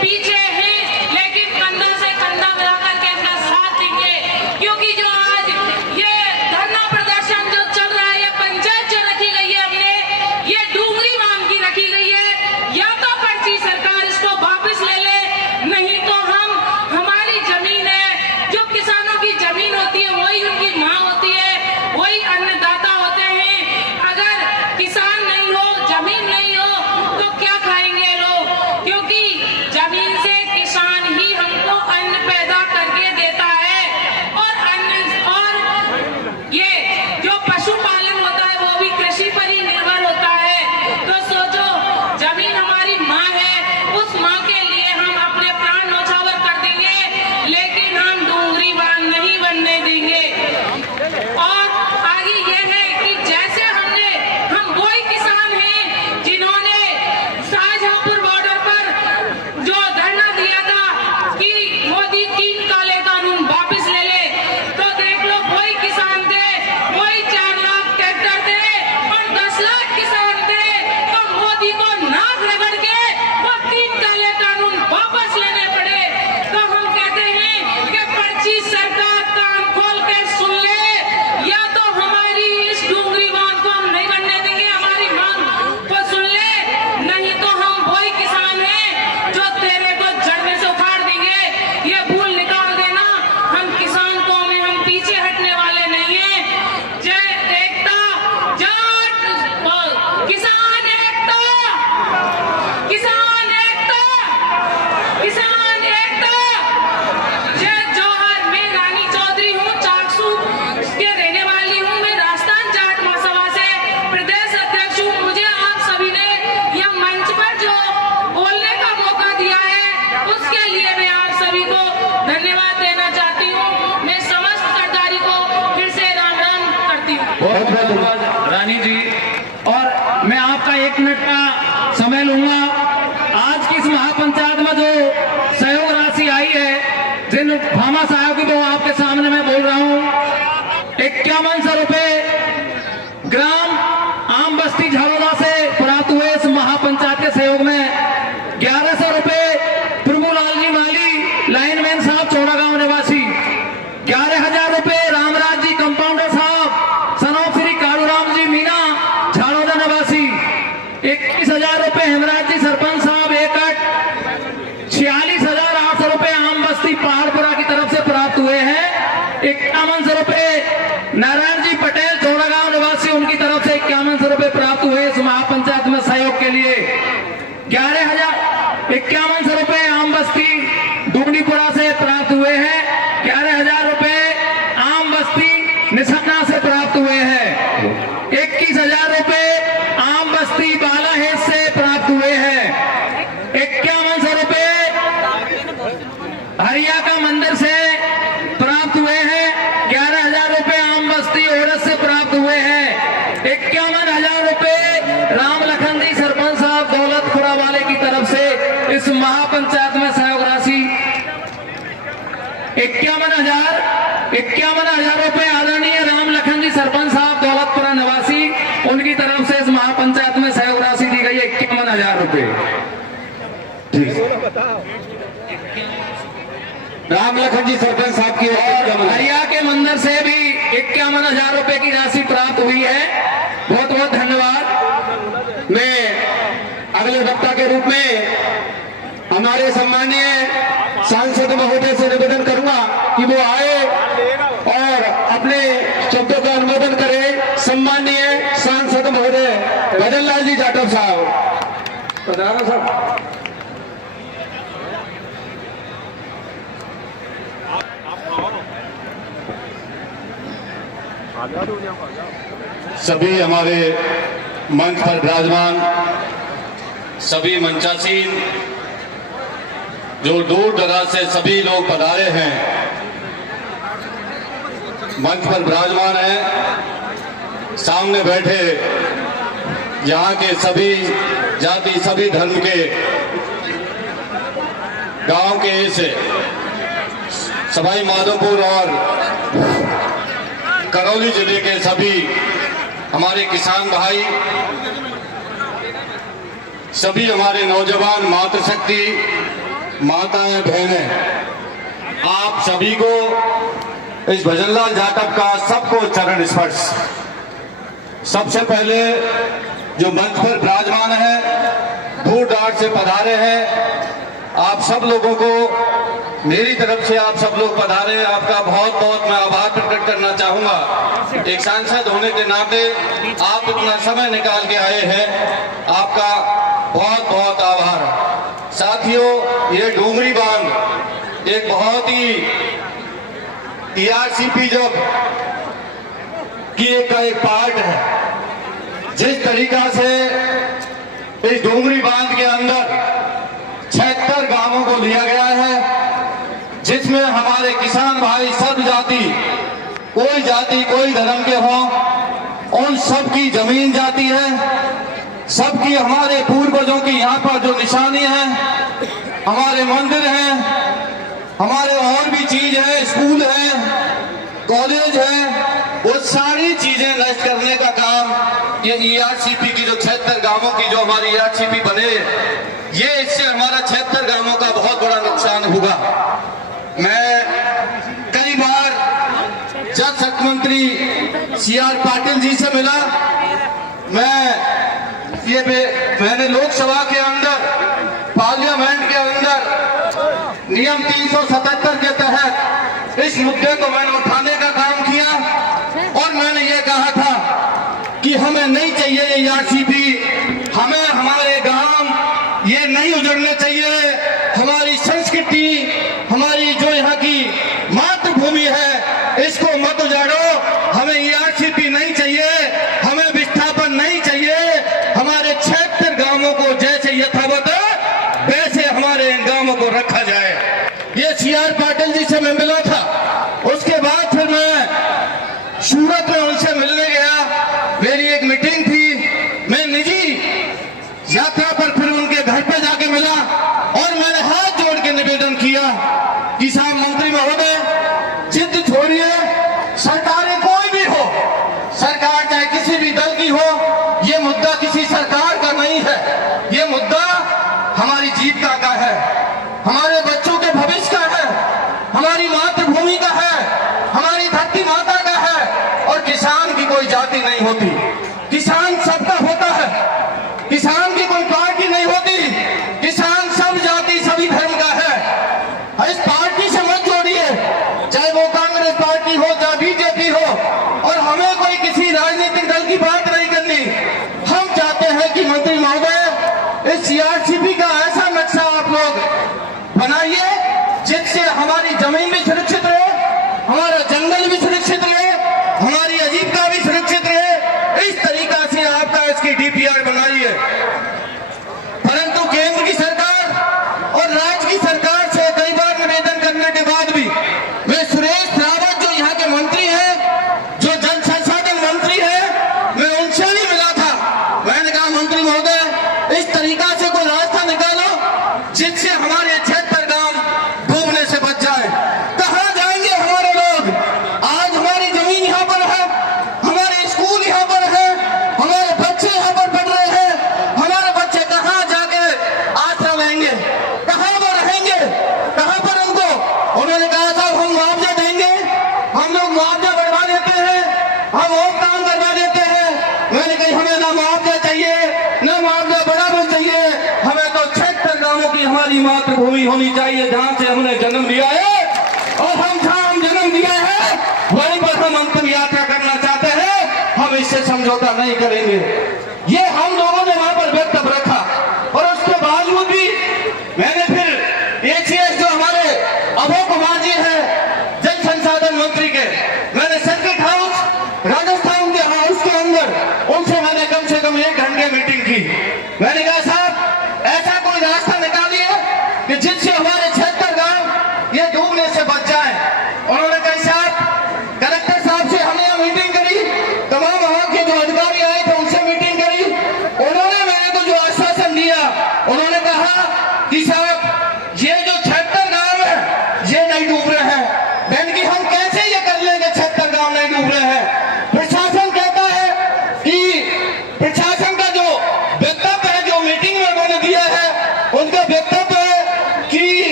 पीछे हैं, लेकिन कंधा से कंधा मिलाकर के अपना साथ देंगे, क्योंकि जो आज ये धरना प्रदर्शन जो चल रहा है, ये पंचायत जो रखी गई है हमने, ये डूंगरी मांग की रखी गई है। या तो पर्ची सरकार इसको वापस ले ले, नहीं तो हम हमारी जमीन है, जो किसानों की जमीन होती है वही उनकी मां होती है, वही अन्नदाता होते हैं। अगर किसान नहीं हो, जमीन नहीं हो, तो क्या खाएंगे लोग? क्योंकि जमीन से किसान ही हमको अन्न पैदा करके देता है, और अन्न और ये जो पशुपालन होता है वो भी कृषि पर ही निर्भर होता है। तो सोचो, जमीन हमारी माँ है, उस माँ के लिए हम अपने प्राण न्यौछावर कर देंगे, लेकिन हम डूंगरी बांध नहीं बनने देंगे। और आगे ये है कि जैसे हम वही किसान हैं जिन्होंने शाहजहांपुर बॉर्डर पर जो धरना दिया था कि मोदी 3 काले कानून वापस ले ले, तो देख लो वही किसान थे, वही 4 लाख ट्रैक्टर थे और 10 लाख किसान थे। तो मोदी को नाक रगड़ के वो 3 काले कानून वापस लेने पड़े। तो हम कहते हैं कि पर्ची सरकार कान खोल के सुन ले, या तो हमारी इस डूंगरी बांध को हम नहीं बनने देंगे, हमारी मांग को सुन ले, नहीं तो हम वही किसान हैं जो तेरे को जड़ से उखाड़ देंगे। ये भूल निकाल देना, हम किसान को में हम पीछे हटने वाले नहीं हैं। जय एकता, जाट किसान एकता, किसान एकता, किसान एकता। जय जोहर। मैं रानी चौधरी हूँ, चाकसू के रहने वाली हूँ। मैं राजस्थान जाट महासभा से प्रदेश अध्यक्ष हूँ। मुझे आप सभी ने यह मंच पर जो बोलने का मौका दिया है, उसके लिए मैं आप सभी को धन्यवाद देना चाहती हूँ। मैं समस्त सरदारी को फिर से राम राम करती हूँ। बहुत बहुत धन्यवाद रानी जी। और मैं आपका 1 मिनट का समय लूंगा। आज की इस महापंचायत में जो सहयोग राशि आई है, जिन भामा साहब की वो आपके सामने मैं बोल रहा हूँ, 5100 रुपए ग्राम आम बस्ती झालोदा से प्राप्त हुए। इस महापंचायत के सहयोग में 1100 रुपए प्रभुलाल जी माली लाइनमैन साहब चौड़ा गांव निवासी, 11,000 रुपए रामराज जी कंपाउंडर साहब सनोप श्री कालूराम जी मीना झालोदा निवासी, 21,000 रुपए हेमराज जी सरपंच साहब एकट, 46,800 रुपए आम बस्ती पहाड़पुरा की तरफ से प्राप्त हुए हैं। 5100 रुपए नारायण जी पटेल चौड़ागांव निवासी, उनकी तरफ से 5100 रुपए प्राप्त हुए इस महापंचायत में सहयोग के लिए। 5100 रुपए आम बस्ती डूंगरीपुरा से प्राप्त हुए हैं। 11,000 रुपए आम बस्ती निसन्ना से प्राप्त हुए हैं। 21,000 रुपए आम बस्ती बालाहेज से प्राप्त हुए हैं। 5100 रुपए हरिया का मंदिर से प्राप्त हुए हैं। 11,000 रुपए आम बस्ती ओरस से प्राप्त हुए हैं। 51,000 रुपए राम लखन जी सरपंच साहब दौलतपुरा वाले की तरफ से इस महापंचायत में सहयोग राशि 51,000 रुपए आदरणीय राम लखन जी सरपंच साहब दौलतपुरा निवासी, उनकी तरफ से इस महापंचायत में सहयोग राशि दी गई है 51,000 रुपए। राम लखन जी सरपंच साहब की और हरिया के मंदिर से भी 51,000 रुपए की राशि प्राप्त हुई है। बहुत बहुत धन्यवाद। मैं अगले वक्ता के रूप में हमारे सम्मानीय सांसद महोदय से निवेदन करूंगा कि वो आए और अपने शब्दों का अनुमोदन करें। सम्मानीय सांसद महोदय भजन लाल जी जाटव साहब, प्रधान साहब। सभी हमारे मंच पर विराजमान सभी मंचासीन, जो दूर दराज से सभी लोग पधारे हैं, मंच पर विराजमान हैं, सामने बैठे यहाँ के सभी जाति सभी धर्म के गांव के इस सवाई माधोपुर और करौली जिले के सभी हमारे किसान भाई, सभी हमारे नौजवान, मातृशक्ति माताएं, बहनें, आप सभी को इस भजनलाल जाटव का सबको चरण स्पर्श। सबसे पहले जो मंच पर विराजमान है, दूर दराज से पधारे हैं, आप सब लोगों को मेरी तरफ से आप सब लोग पधारे, आपका बहुत बहुत मैं आभार प्रकट करना चाहूंगा। एक सांसद होने के नाते आप इतना समय निकाल के आए हैं, आपका बहुत बहुत आभार। साथियों, ये डूमरी बांध एक बहुत ही ERCP जब की एक पार्ट है। जिस तरीका से इस डूमरी बांध के अंदर 76 गांवों को लिया गया है, जिसमें हमारे किसान भाई सब जाति, कोई जाति कोई धर्म के हों, उन सब की जमीन जाती है। सबकी हमारे पूर्वजों की यहाँ पर जो निशानी है, हमारे मंदिर हैं, हमारे और भी चीज है, स्कूल है, कॉलेज है, वो सारी चीजें नष्ट करने का काम ये ERCP की जो 76 गांवों की जो हमारी ERCP बने, ये इससे हमारा 76 गांवों का बहुत बड़ा नुकसान होगा। मैं कई बार जल शक्ति मंत्री CR पाटिल जी से मिला। मैंने लोकसभा के अंदर, पार्लियामेंट के अंदर नियम 377 के तहत इस मुद्दे को मैंने उठाने का काम किया और मैंने ये कहा था कि हमें नहीं चाहिए ये ERCP, हमें हमारे गांव ये नहीं उजड़ने चाहिए, हमारी संस्कृति, हमारी जो यहाँ की मातृभूमि है, इसको मत उजाड़ो, हमें ERCP नहीं चाहिए, हमें विस्थापन नहीं चाहिए, हमारे 76 गांवों को जैसे यथावत वैसे हमारे इन गांवों को रखा जाए। ये CR पाटिल जी से मैं मिला था। उसके बाद फिर मैं सूरत में उनसे मिलने गया, मेरी एक मीटिंग थी, मैं निजी यात्रा पर फिर उनके घर पे जाके मिला और मैंने हाथ जोड़ के निवेदन किया कि साहब मंत्री महोदय, जिद छोड़िए, सरकारें कोई भी हो, सरकार चाहे किसी भी दल की हो, ये मुद्दा किसी सरकार का नहीं है, ये मुद्दा हमारी जीविका का है, हमारे बच्चों के भविष्य का है, हमारी मातृभूमि का है, हमारी धरती माता का है। और किसान की कोई जाति नहीं होती, किसान सबका होता है, किसान की कोई पार्टी नहीं होती, किसान सब जाति सभी धर्म का है। इस पार्टी से मत जोड़िए, चाहे वो कांग्रेस पार्टी हो, चाहे BJP हो, और हमें कोई किसी राजनीतिक दल की बात नहीं करनी। हम चाहते हैं कि मंत्री महोदय, इस ERCP का ऐसा नक्शा आप लोग बनाइए जिससे हमारी जमीन भी सुरक्षित रहे, हमारा जंगल भी सुरक्षित रहे, हमारी आजीविका भी सुरक्षित रहे। इस तरीका से आपका इसकी DPR बनाइए। परंतु केंद्र की सरकार और राज्य की सरकार से कई बार निवेदन करने के बाद भी वे सुरेश रावत जो यहाँ के मंत्री हैं, जो जल संसाधन मंत्री हैं, मैं उनसे भी मिला था। मैंने कहा मंत्री महोदय, इस तरीका से कोई रास्ता निकालो जिससे हमारे 76 गांव डूबने से बच जाए। कहाँ जाएंगे हमारे लोग? आज हमारी जमीन यहाँ पर है, हमारे स्कूल यहाँ पर है, हमारे बच्चे यहाँ पर पढ़ रहे हैं, हमारे बच्चे कहाँ जाके आश्रय लेंगे, कहाँ पर रहेंगे, कहाँ पर उनको? उन्होंने कहा साहब हम मुआवजा देंगे, हम लोग मुआवजा बढ़वा देते हैं, हम और काम करवा देते हैं। मैंने कही हमें ना मुआवजा चाहिए, ना मुआवजा बराबर चाहिए, हमें तो 76 गांवों की हमारी मातृभूमि होनी चाहिए जहाँ से हमने जन्म लिया है, और हम जहाँ हम जन्म लिया है वहीं पर हम अंतिम यात्रा करना चाहते हैं। हम इससे समझौता नहीं करेंगे। ये हम लोगों ने वहां पर वक्तव्य रखा और उसके बावजूद भी मैंने फिर ACS जो हमारे अभय कुमार जी हैं, जल संसाधन मंत्री के, मैंने सर्किट हाउस राजस्थान के हाउस के अंदर उनसे मैंने कम से कम 1 घंटे मीटिंग की। मैंने कहा साहब ऐसा कोई रास्ता निकालिए कि जिससे हमारे 76 गांव ये डूबने से बच जाए। उन्होंने कहा साहब, कलेक्टर साहब से हमने यहाँ मीटिंग करी, तमाम वहां के जो अधिकारी आए थे उनसे मीटिंग करी, उन्होंने मेरे को जो आश्वासन दिया, उन्होंने कहा कि साहब ये जो 76 गांव है ये नहीं डूब रहे हैं। बहन की हम कैसे ये कर लेंगे 76 गांव नहीं डूब रहे हैं? प्रशासन कहता है कि प्रशासन का जो वक्तव्य है, जो मीटिंग में उन्होंने दिया है, उनका वक्तव्य है कि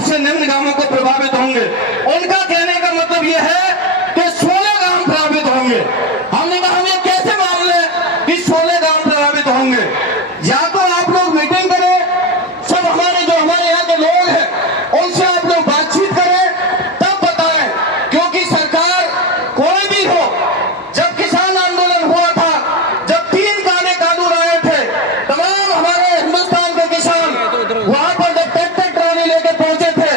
सबसे निम्न गांवों को प्रभावित होंगे। उनका कहने का मतलब यह है कि 16 गांव प्रभावित होंगे। हमने कहा हम ये कैसे मान लें कि 16 गांव प्रभावित होंगे? या तो आप लोग मीटिंग करें, सब हमारे जो हमारे यहाँ के लोग हैं उनसे आप लोग बातचीत करें, तब बताएं। क्योंकि सरकार कोई भी हो, जब किसान आंदोलन हुआ था, जब 3 काले कानून आए थे, तमाम हमारे हिंदुस्तान के किसान वहां पर जब ट्रैक्टर ट्रॉली लेके पहुंचे थे,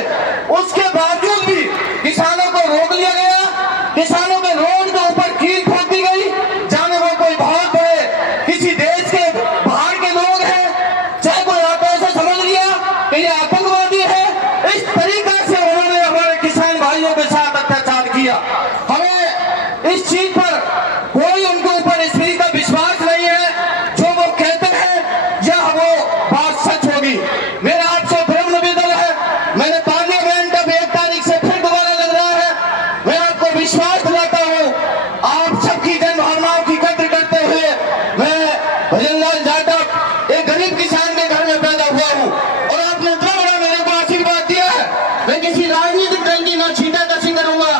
उसके बावजूद भी किसानों को रोक लिया गया। किसानों के रोड के ऊपर कील ठोक दी गई। जाने वो कोई बहुत बड़े किसी देश के बाहर के लोग हैं, चाहे कोई आप ऐसा समझ लिया कि ये आतंकवादी है, इस तरीका से उन्होंने हमारे किसान भाइयों के साथ अत्याचार किया। हमें इस चीज पर कोई उनके ऊपर इस चीज का विश्वास नहीं है। जो वो कहते हैं या वो बात सच होगी। मेरा आपसे प्रेम निवेदन है, मैंने पार्लियामेंट अब 1 तारीख से फिर दोबारा लग रहा है। मैं आपको विश्वास दिलाता हूँ, आप सबकी जन भावनाओं की कद्र करते हुए, मैं भजनलाल जाटव एक गरीब किसान के घर में पैदा हुआ हूँ और आपने इतना बड़ा मेरे को आशीर्वाद दिया है। मैं किसी राजनीतिक दल की ना छींटाकशी करूंगा।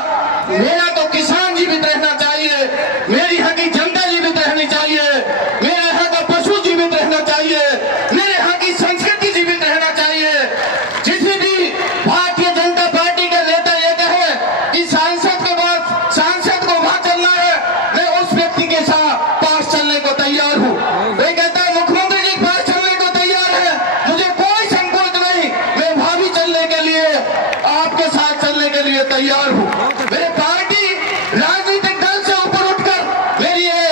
मेरा तो किसान जीवित रहना चाहिए, मेरी यहाँ की जनता जीवित रहनी चाहिए, मेरे यहाँ का पशु जीवित रहना चाहिए, मेरे यहाँ की संस्कृति जीवित रहना चाहिए। जिसमें भी भारतीय जनता पार्टी के नेता ये कहे कि सांसद के बाद सांसद को वहां चलना है, मैं उस व्यक्ति के साथ पास चलने को तैयार हूँ। वे कहता है मुख्यमंत्री जी पास चलने को तैयार है, मुझे कोई संकोच नहीं, मैं वहां भी चलने के लिए आपके साथ चलने के लिए तैयार हूँ। मेरे पार्टी राजनीतिक दल से ऊपर उठकर मेरी ये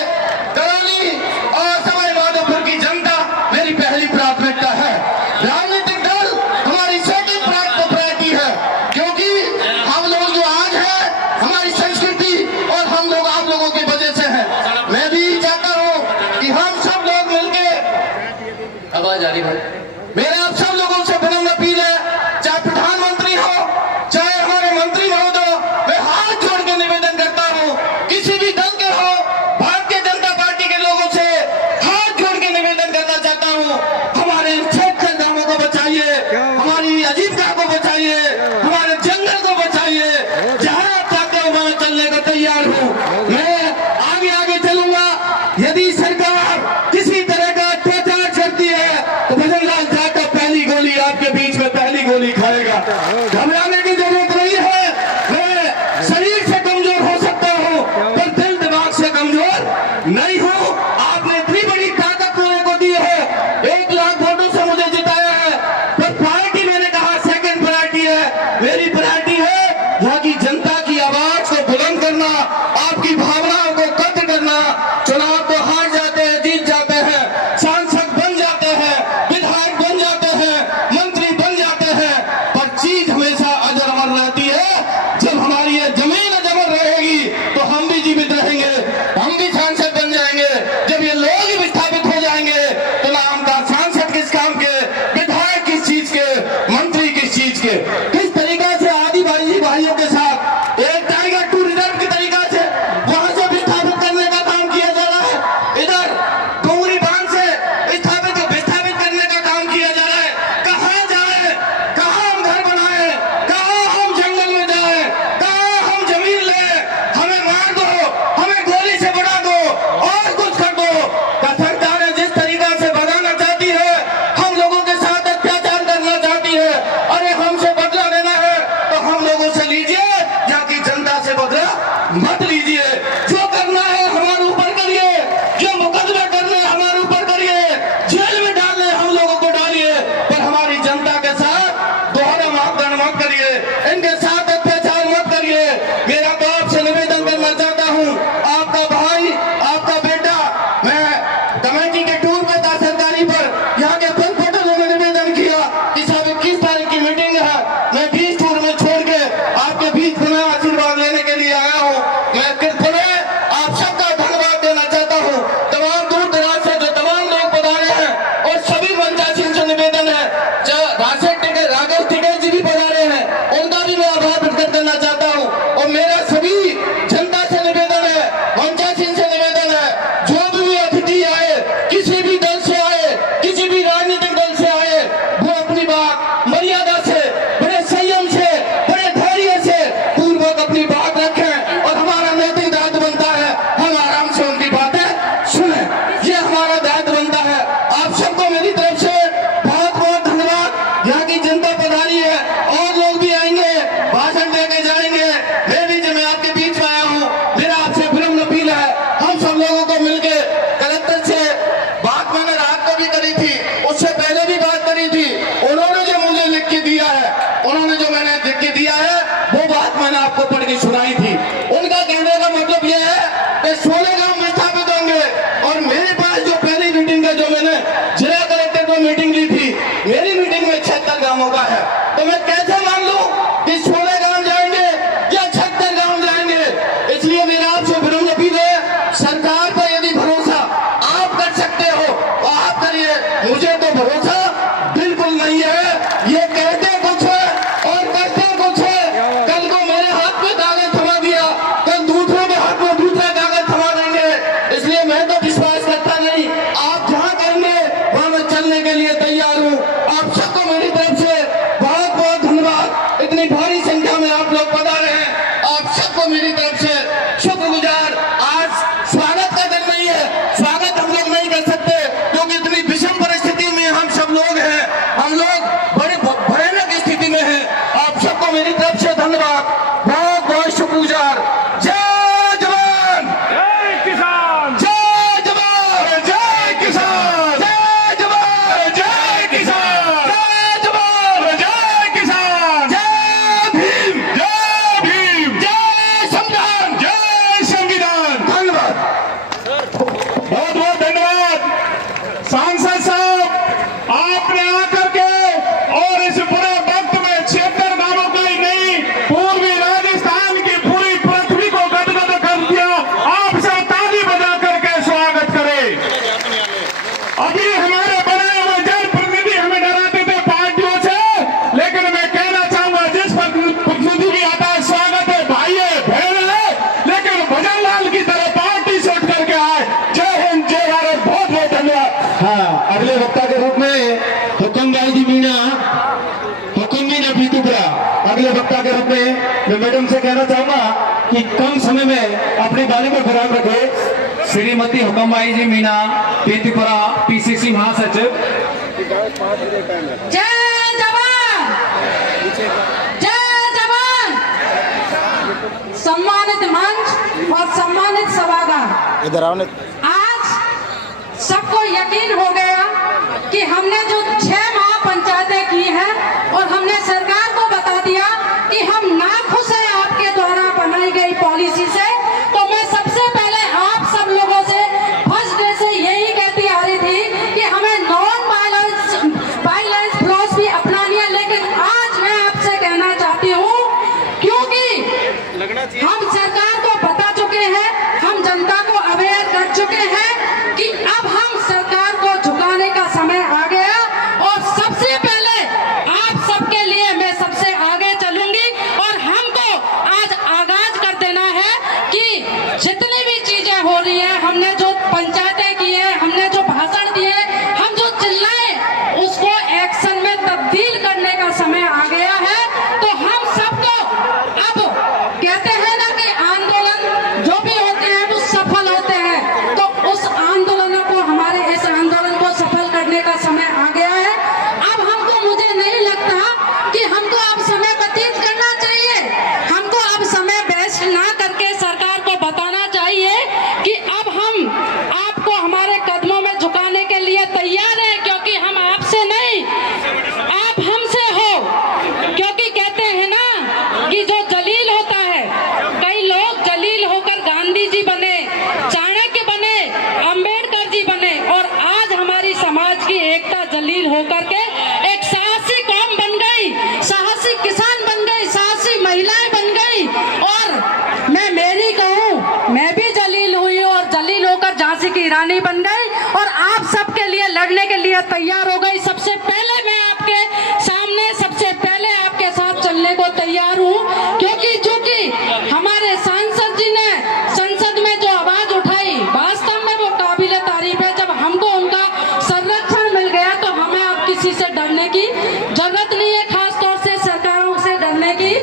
करौली और सवाई माधोपुर की जनता मेरी पहली प्राथमिकता है। राजनीतिक दल हमारी सेकंड प्रायोरिटी है, क्योंकि हम लोग जो आज है हमारी संस्कृति और हम लोग आप लोगों की वजह से हैं। मैं भी चाहता हूँ कि हम सब लोग मिलके, आवाज आ रही भाई, मेरा आप सब लोगों से विनम्र अपील है, चाहे प्रधानमंत्री हो चाहे हमारे मंत्री महोदय, मैं हाथ जोड़ के निवेदन करता हूँ, किसी भी दल के हो, भारतीय जनता पार्टी के लोगों से हाथ जोड़ के निवेदन करना चाहता हूँ, हमारे क्षेत्र गांवों को बचाइए, हमारी आजीविका को बचाइए, हमारे जंगल को बचाइए। जहाँ आप चाहते हो मैं चलने को तैयार हूँ, मैं आगे आगे चलूंगा। यदि सरकार किसी तरह का अत्याचार करती है तो भजनलाल जाटव पहली गोली आपके बीच में पहली गोली खाएगा। घबराने की जरूरत नहीं है। मैं शरीर से कमजोर हो सकता हूँ पर दिल दिमाग से कमजोर नहीं हूँ। आपने इतनी बड़ी ताकत मेरे को दी है, 1 लाख वोटों से मुझे जिताया है, पर पार्टी मैंने कहा सेकंड प्रायोरिटी है। मेरी प्रायोरिटी है यहाँ की जनता की आवाज को बुलंद करना, आपकी भावनाओं को कद्र करना। चुनाव तो हार जाते हैं, जीत जाते हैं, सांसद बन जाते हैं, विधायक बन जाते हैं, मंत्री बन जाते हैं, पर चीज हमेशा अजर अमर रहती है। जब हमारी ये जमीन अजर रहेगी तो हम भी जीवित रहेंगे, हम भी सांसद बन जाएंगे। जब ये लोग ही विस्थापित हो जाएंगे तो नाम का सांसद किस काम के, विधायक किस चीज के, मंत्री किस चीज के। किस तरीका से आदिवासी भाइयों के साथ एक टाइगर टू रिजर्व की तरीका से वहां से विस्थापित करने का काम किया जा रहा है, इधर डोंगरी बांध से विस्थापित करने का काम किया जा रहा है। कहाँ जाए, कहाँ हम घर बनाए, कहाँ हम जंगल में जाए, कहाँ हम जमीन ले, हमें मार दो, हमें गोली से बढ़ा दो और कुछ कर दो। सरकार जिस तरीका से भगाना चाहती है, हम लोगों के साथ अत्याचार करना चाहती है। अरे हमसे बदला लेना है तो हम लोगों से लीजिए, यहाँ की जनता से बदला मत लीजिए। जो करना है हमारे ऊपर करिए, जो मुकदमा करना है हमारे ऊपर करिए, जेल में डालने हम लोगों को डालिए, पर हमारी जनता के साथ दोहरा मापदंड मत करिए, इनके साथ अत्याचार मत करिए। मेरा तो आपसे निवेदन करना चाहता हूँ, आपका भाई, आपका बेटा, मैं कमेटी के टूर पे था सरकारी पर, यहाँ के पंच पटेलों ने निवेदन किया कि साहब 21 तारीख की मीटिंग है, मैं 20 टूर में छोड़ के आपके बीच में आशीर्वाद लेने के लिए आया हूँ। मैं कृपया आप सबका धन्यवाद देना चाहता हूँ, तमाम दूर दराज से जो तमाम लोग पधारे हैं और सभी मंचासीन से निवेदन है, राजेश टिकैत जी भी पधारे हैं, उनका भी मैं इतनी भारी संख्या में आप लोग पधारे हैं, आप सबको मेरी तरफ से शुक्रगुजार। आज स्वागत का दिन नहीं है, स्वागत हम लोग नहीं कर सकते क्योंकि इतनी विषम परिस्थिति में हम सब लोग हैं, हम लोग बड़े भयानक स्थिति में हैं। आप सबको मेरी तरफ से धन्यवाद, बहुत बहुत शुक्रगुजार। जय जवान, जय किसान, जय जवान, जय किसान, जय जवान, जय किसान, जय जवान, जय किसान, जय भीम, जय भीम, जय संविधान, जय संविधान। धन्यवाद। बहुत बहुत धन्यवाद सांसद साहब, आपने आकर के और इस बुरे वक्त में 76 गांवों का ही नहीं, पूर्वी राजस्थान की पूरी पृथ्वी को गदगद कर दिया। आप सब ताली बजा करके स्वागत करें। अभी हमारे बनाए हुए जनप्रतिनिधि हमें डराते थे पार्टियों से, लेकिन मैं कहना चाहूंगा जिस प्रतिनिधि भी आता है स्वागत है, भाई है, बहन है, लेकिन भजन लाल की तरह पार्टी से उठ करके आए। जय हिंद, जय भारत, बहुत बहुत धन्यवाद। हाँ, अगले वक्ता के रूप में हुकुम भाई जी मीना, हुकुम मीना पीतुपुरा। अगले वक्ता के रूप में मैं मैडम से कहना चाहूंगा कि कम समय में अपनी बारी पर विराम रखे। श्रीमती हुकमबाई जी मीना, पीतीपुरा, पीसीसी महासचिव। जय जवान, जय जवान। सम्मानित मंच और सम्मानित सभागार, इधर आओ। आज सबको यकीन हो गया कि हमने जो 6 महापंचायतें की हैं और हमने सरकार को बता दिया कि हम नाखुश हैं आपके द्वारा बनाई गई पॉलिसी से। तो मैं सबसे पहले आप सब लोगों से फर्स्ट डे से यही कहती आ रही थी कि हमें नॉन वायलेंस फिलॉसफी अपनानी है, लेकिन आज मैं आपसे कहना चाहती हूँ क्योंकि हम सरकार को बता चुके हैं, हम जनता को अवेयर कर चुके हैं कि अब हम सरकार को झुकाने का समय आ गया। और सबसे पहले आप सबके लिए मैं सबसे आगे चलूंगी और हमको आज आगाज कर देना है कि जितनी भी चीजें हो रही हैं, हमने जो पंचायतें की है, हमने जो भाषण दिए, हम जो चिल्लाए, उसको एक्शन में तब्दील करने का समय आ गया है। तो हम सबको अब कहते हैं ना कि आंदोलन जो भी होते हैं वो सफल होते हैं, तो उस आंदोलन को, हमारे इस आंदोलन को सफल करने का समय आ गया है। अब हमको, मुझे नहीं लगता कि हमको अब समय व्यतीत करना चाहिए, हमको अब समय वेस्ट ना करके सरकार को बताना चाहिए कि अब हम आपको हमारे कदमों में झुकाने के लिए तैयार हैं, क्योंकि हम आपसे नहीं, आप हमसे हो। क्योंकि कहते हैं ना कि जो जलील होता है, कई लोग जलील होकर गांधी जी बने, चाणक्य बने, अंबेडकर जी बने, और आज हमारी समाज की एकता जलील होकर के एक साहसी कौम बन गई, साहसी किसान बन गई, साहसी महिलाएं बन गई। और मैं मेरी कहूँ, मैं भी जलील हुई और जलील होकर झांसी की रानी बन गई और आप सबके लिए लड़ने के लिए तैयार हो गई। सबसे पहले मैं आपके सामने, सबसे पहले आपके साथ चलने को तैयार हूँ, क्योंकि चूंकि हमारे सांसद जी ने संसद में जो आवाज उठाई, वास्तव में वो काबिले तारीफ है। जब हमको उनका संरक्षण मिल गया तो हमें अब किसी से डरने की जरूरत नहीं है, खासतौर से सरकारों से डरने की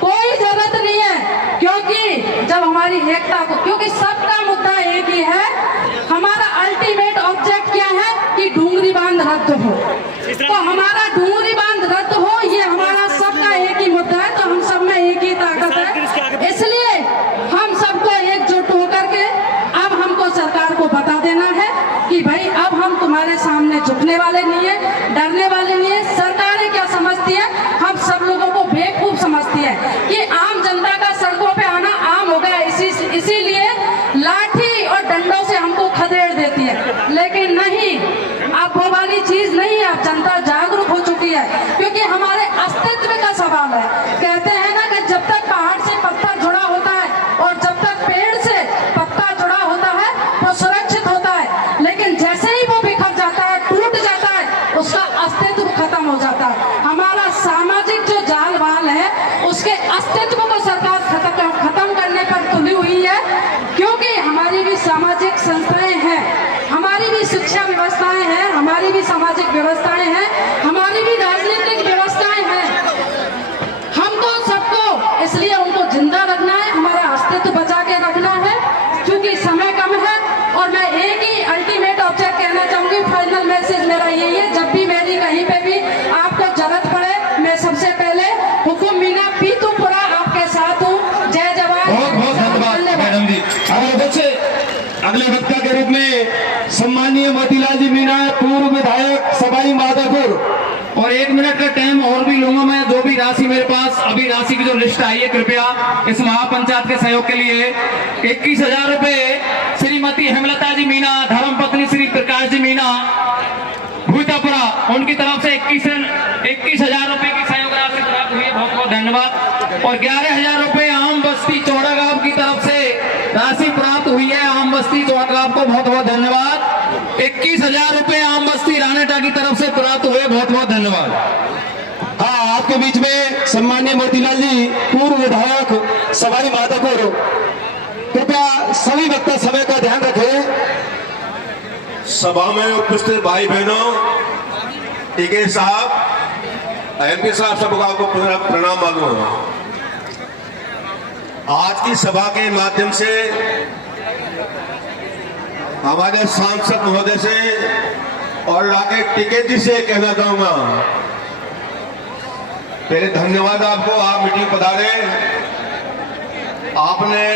कोई जरूरत नहीं है। क्योंकि जब हमारी एकता को, क्योंकि सबका मुद्दा एक ही है, हमारा अल्टीमेट ऑब्जेक्ट क्या है कि डूंगरी बांध रद्द हो। तो हमारा डूंगरी बांध रद्द हो, ये हमारा सबका एक ही मुद्दा है। तो हम सब में एक ही ताकत है, इसलिए हम सबको एकजुट होकर के अब हमको सरकार को बता देना है कि भाई अब हम तुम्हारे सामने झुकने वाले नहीं है, डरने वाले नहीं है। सरकारें क्या समझती है, हम सब लोगों को बेवकूफ समझती है कि आम जनता का सड़कों पे आना आम हो गया, इसीलिए लाठी और डंडों से हमको खदेड़ देती है। लेकिन नहीं, अब वो वाली चीज नहीं है, अब जनता जागरूक हो चुकी है, क्योंकि हमारे अस्तित्व का सवाल है। कहते हैं ना कि जब तक पहाड़ से पत्थर जुड़ा होता है और जब तक पेड़ से पत्ता जुड़ा होता है वो सुरक्षित होता है, लेकिन जैसे ही वो बिखर जाता है, टूट जाता है, उसका अस्तित्व खत्म हो जाता है। हमारा सामाजिक जो जाल वाल है, उसके अस्तित्व को सरकार खत्म करने पर तुली हुई है, क्योंकि हमारी भी सामाजिक संस्थाएं हैं, हमारी भी शिक्षा व्यवस्थाएं हैं, हमारी भी सामाजिक व्यवस्थाएं हैं, हमारी भी राजनीतिक व्यवस्थाएं हैं। हमको इसलिए उनको जिंदा रखना है, हमारा अस्तित्व बचा के रखना है, क्योंकि समय कम है। और मैं एक ही अल्टीमेट ऑब्जेक्ट कहना चाहूंगी, फाइनल मैसेज मेरा यही है, जब भी मेरी कहीं पे भी आपको जरूरत पड़े, मैं सबसे पहले हुकुम मीना पीतूपुरा आपके साथ हूँ। जय जवान। बहुत बहुत धन्यवाद मैडम जी। अगले वक्ता के रूप में सम्मानीय मोतीलाल जी मीणा, पूर्व विधायक सवाई माधोपुर। और 1 मिनट का टाइम और भी लूंगा मैं। जो भी राशि मेरे पास अभी राशि की जो लिस्ट आई है, कृपया इस महापंचायत के सहयोग के लिए 21,000 रुपए श्रीमती हेमलता जी मीणा, धर्मपत्नी श्री प्रकाश जी मीणा, भूतापुरा, उनकी तरफ से 21,000 रुपए की सहयोग राशि प्राप्त हुई है। बहुत बहुत धन्यवाद। और 11,000 रुपए आम बस्ती चौड़ा गांव की तरफ से राशि प्राप्त हुई है। आम बस्ती चौड़ा गांव को बहुत बहुत धन्यवाद। 21,000 रुपए आम बस्ती रानेटा की तरफ से प्राप्त हुए। बहुत बहुत धन्यवाद। हाँ, आपके बीच में सम्मानीय मोतीलाल जी, पूर्व विधायक सवाई माधोपुर। कृपया सभी वक्ता समय का ध्यान रखें। सभा में उपस्थित भाई बहनों, टीके साहब, एमपी साहब, सबको आपको प्रणाम मालूम है। आज की सभा के माध्यम से हमारे सांसद महोदय से और राके टीके जी से कहना चाहूंगा, पहले धन्यवाद आपको, आप मीटिंग पधारे, आपने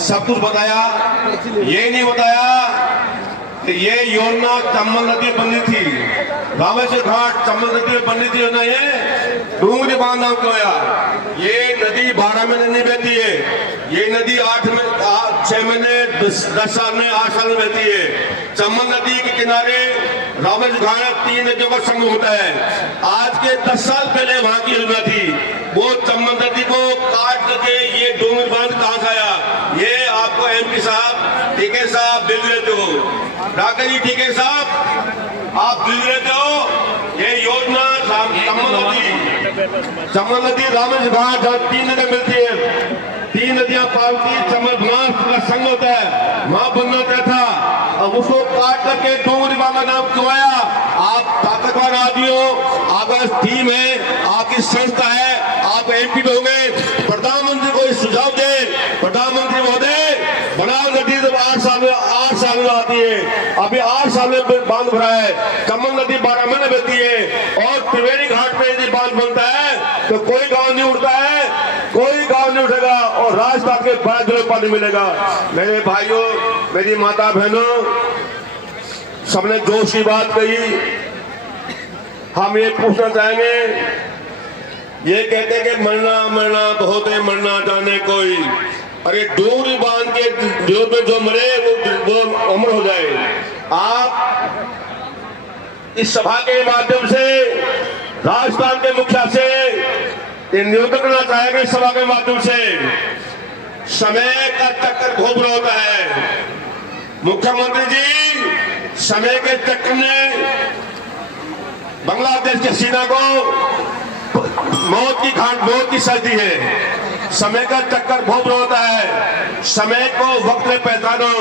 सब कुछ बताया। ये नहीं बताया कि ये योजना चंबल नदी बननी थी, रामेश्वर घाट चंबल नदी में बननी थी ना, ये डूंगरी बांध नाम क्या। ये नदी 12 महीने नहीं बहती है, ये नदी 6 महीने 10 साल में 8 साल में बहती है। चंबल नदी के किनारे रामेश्वर घाट 3 नदियों का संगम होता है। आज के 10 साल पहले वहां की योजना थी, वो चंबल नदी को काट करके ये डूंगरी बांध कहां से आया, ये आपको एमपी साहब, टीके साहब दिल देते हो, राकेश जी टीके साहब आप दिल देते हो। ये योजना चंबल नदी रामेश्वर घाट जहाँ 3 नदियां मिलती है, 3 नदियां पालती है, चंबल घाट का संग होता है, वहां बनना होता था। अब उसको काट करके डूंगरी बांध का नाम क्यों आया। आप ताकतवर आदमी हो, आपका टीम है, आपकी संस्था है, आप एमपी में होंगे, प्रधानमंत्री को सुझाव दे, प्रधानमंत्री महोदय बनाव नदी जब 8 साल में आती है, अभी 8 साल में बांध भरा है, चंबल नदी 12 महीने बहती है। और त्रिवेणी घाट पे यदि बांध बनता है तो कोई गांव नहीं उठता है, कोई गांव नहीं उठेगा और राजस्थान के बड़ा जल पानी मिलेगा। मेरे भाइयों, मेरी माता बहनों, सबने जोश की बात कही। हम ये पूछना चाहेंगे, ये कहते हैं कि मरना मरना बहुत है, मरना जाने कोई। अरे डूंगरी बांध के जो मरे वो अमर हो जाए। आप इस सभा के माध्यम से राजस्थान के मुखिया से निवेदन करना चाहेंगे, सभा के माध्यम से, समय का चक्कर घूम रहा होता है। मुख्यमंत्री जी, समय के चक्कर ने बांग्लादेश के सीमा को मौत की सर्दी है। समय का चक्कर बहुत होता है, समय को वक्त में पहचानो।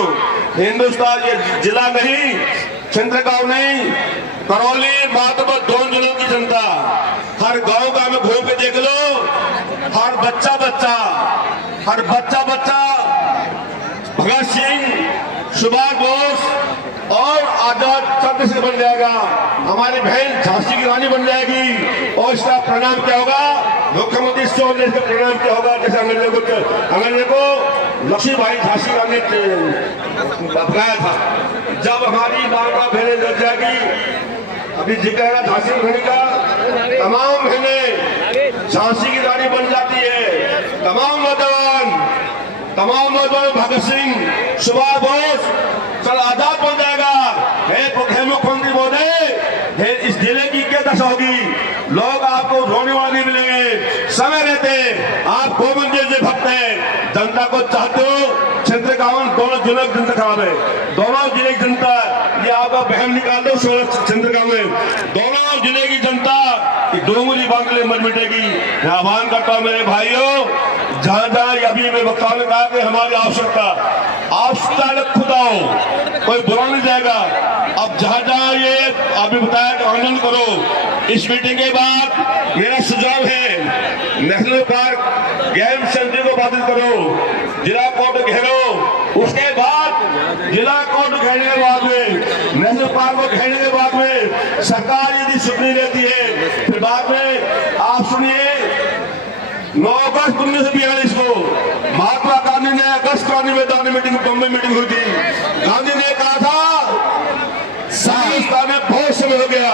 हिंदुस्तान ये जिला नहीं, चंद्रगांव नहीं, करौली, माधोपुर, 2 जिलों की जनता, हर गांव का में घूम के देख लो, हर बच्चा भगत सिंह, सुभाष बोस और आजाद चंद्र सिंह बन जाएगा। हमारी बहन झांसी की रानी बन जाएगी। और इसका परिणाम क्या होगा, मुख्यमंत्री ने इसका परिणाम क्या होगा। जैसे अंग्रेजों को लक्ष्मीबाई झांसी रानी ने गाया था, जब हमारी माता बहनें लग जाएगी, अभी जिक्र है झांसी की रानी का, तमाम बहनें झांसी की रानी बन जाती है। तमाम नौजवान भगत सिंह, सुभाष बोस चल आजाद बन जाएगा। मुख्यमंत्री महोदय, इस जिले की क्या दशा होगी, लोग आपको रोने वाले नहीं मिलेंगे। समय रहते आप गोविंद जी भक्त हैं, जनता को चाहते हो। चंद्रगांव दोनों जिलों की जनता खराब है, दोनों जिले की जनता, ये आपका बहन निकाल दो चंद्रगांव में, दोनों जिले की जनता डोंगरी बांधने मर मिटेगी। मैं आह्वान करता हूं मेरे भाइयों, जहां जहां अभी मैं वक्ताओं ने कहा कि हमारी आवश्यकता खुद आओ, कोई बुरा नहीं जाएगा। अब जहां जहां ये अभी बताया कि आनंद करो। इस मीटिंग के बाद मेरा सुझाव है, नेशनल पार्क गेम सेंटर को बाधित करो, जिला कोर्ट घेरो, उसके बाद जिला कोर्ट घेरने के बाद में नेशनल पार्क को घेरने के बाद में सरकार यदि सुननी लेती है, फिर बाद में आप सुनिए 9 अगस्त 1942 को महात्मा गांधी ने अगस्त क्रांति मैदान मीटिंग बम्बई मीटिंग हुई थी। गांधी ने कहा था हिंदुस्तान में बहुत समय हो गया,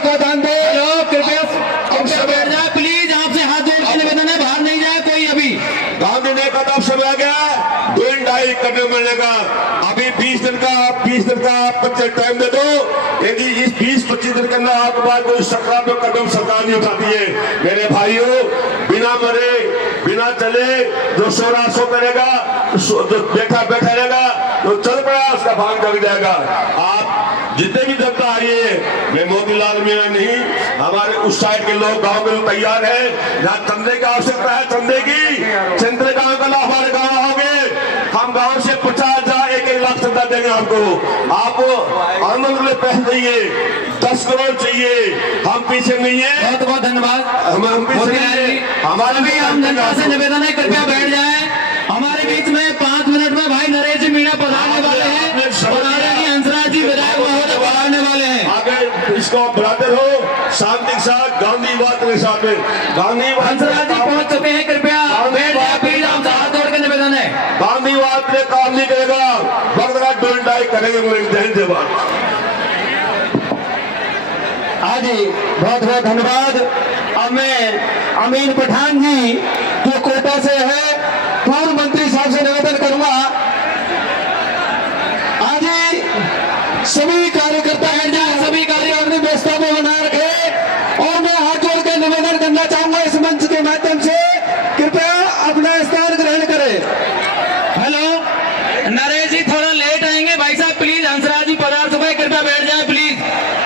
का दान दे। कृपया बैठ जाए प्लीज, आपसे हाथ जोड़ के निवेदन है, बाहर नहीं जाए कोई अभी। गांधी ने कहा अब समय आ गया 2 करने मिलने का, अभी 20 दिन का 25 टाइम दे दो। यदि इस 20-25 दिन के अंदर आपके पास कोई सकारात्मक कदम सरकार नहीं उठाती है, मेरे भाइयों, बिना मरे बिना चले जो सो करेगा, जो बैठा रहेगा, जो चल पड़ा उसका भाग कर जाएगा। आप जितने भी जनता आई है, मैं मोतीलाल मीणा नहीं, हमारे उस साइड के लोग गांव के लोग तैयार है, जहाँ चंदे की आवश्यकता है चंदे की, चंद्र गांव का हमारे गांव आओगे, हम गांव से 50,000 1 लाख चंदा देंगे आपको। आप आनंद पैसे चाहिए, 10 करोड़ चाहिए, हम पीछे नहीं है। बहुत बहुत धन्यवाद। हम पीछे नहीं है, हमारे भी हम जनता से निवेदन है कृपया बैठ जाए। हमारे बीच में 5 मिनट में भाई नरेश जी मीणा पधारने वाले हैं और आदरणीय हंसराज जी विधायक महोदय पधारने वाले हैं। आगे इसको बढ़ाते रहो शांति के साथ, गांधीवाद के साथ में। गांधीवाद हंसराज जी पहुंच चुके हैं, कृपया बैठ जाए प्लीज, आपसे हाथ जोड़ के निवेदन है। गांधीवाद में काम नहीं करेगा, वक्त का डोंडाई करेंगे। धन्यवाद। हाँ जी, बहुत बहुत धन्यवाद। अब मैं अमीन पठान जी जो कोटा से है, पूर्व मंत्री साहब से निवेदन करूंगा, आज सभी कार्यकर्ता सभी कार्य अपनी व्यवस्था में बना रखे और मैं हाथ जोड़ के निवेदन करना चाहूंगा इस मंच के माध्यम से, कृपया अपना स्थान ग्रहण करें। हेलो नरेश जी, थोड़ा लेट आएंगे भाई साहब, प्लीज हंसराज जी पधार चुके हैं, कृपया बैठ जाए प्लीज।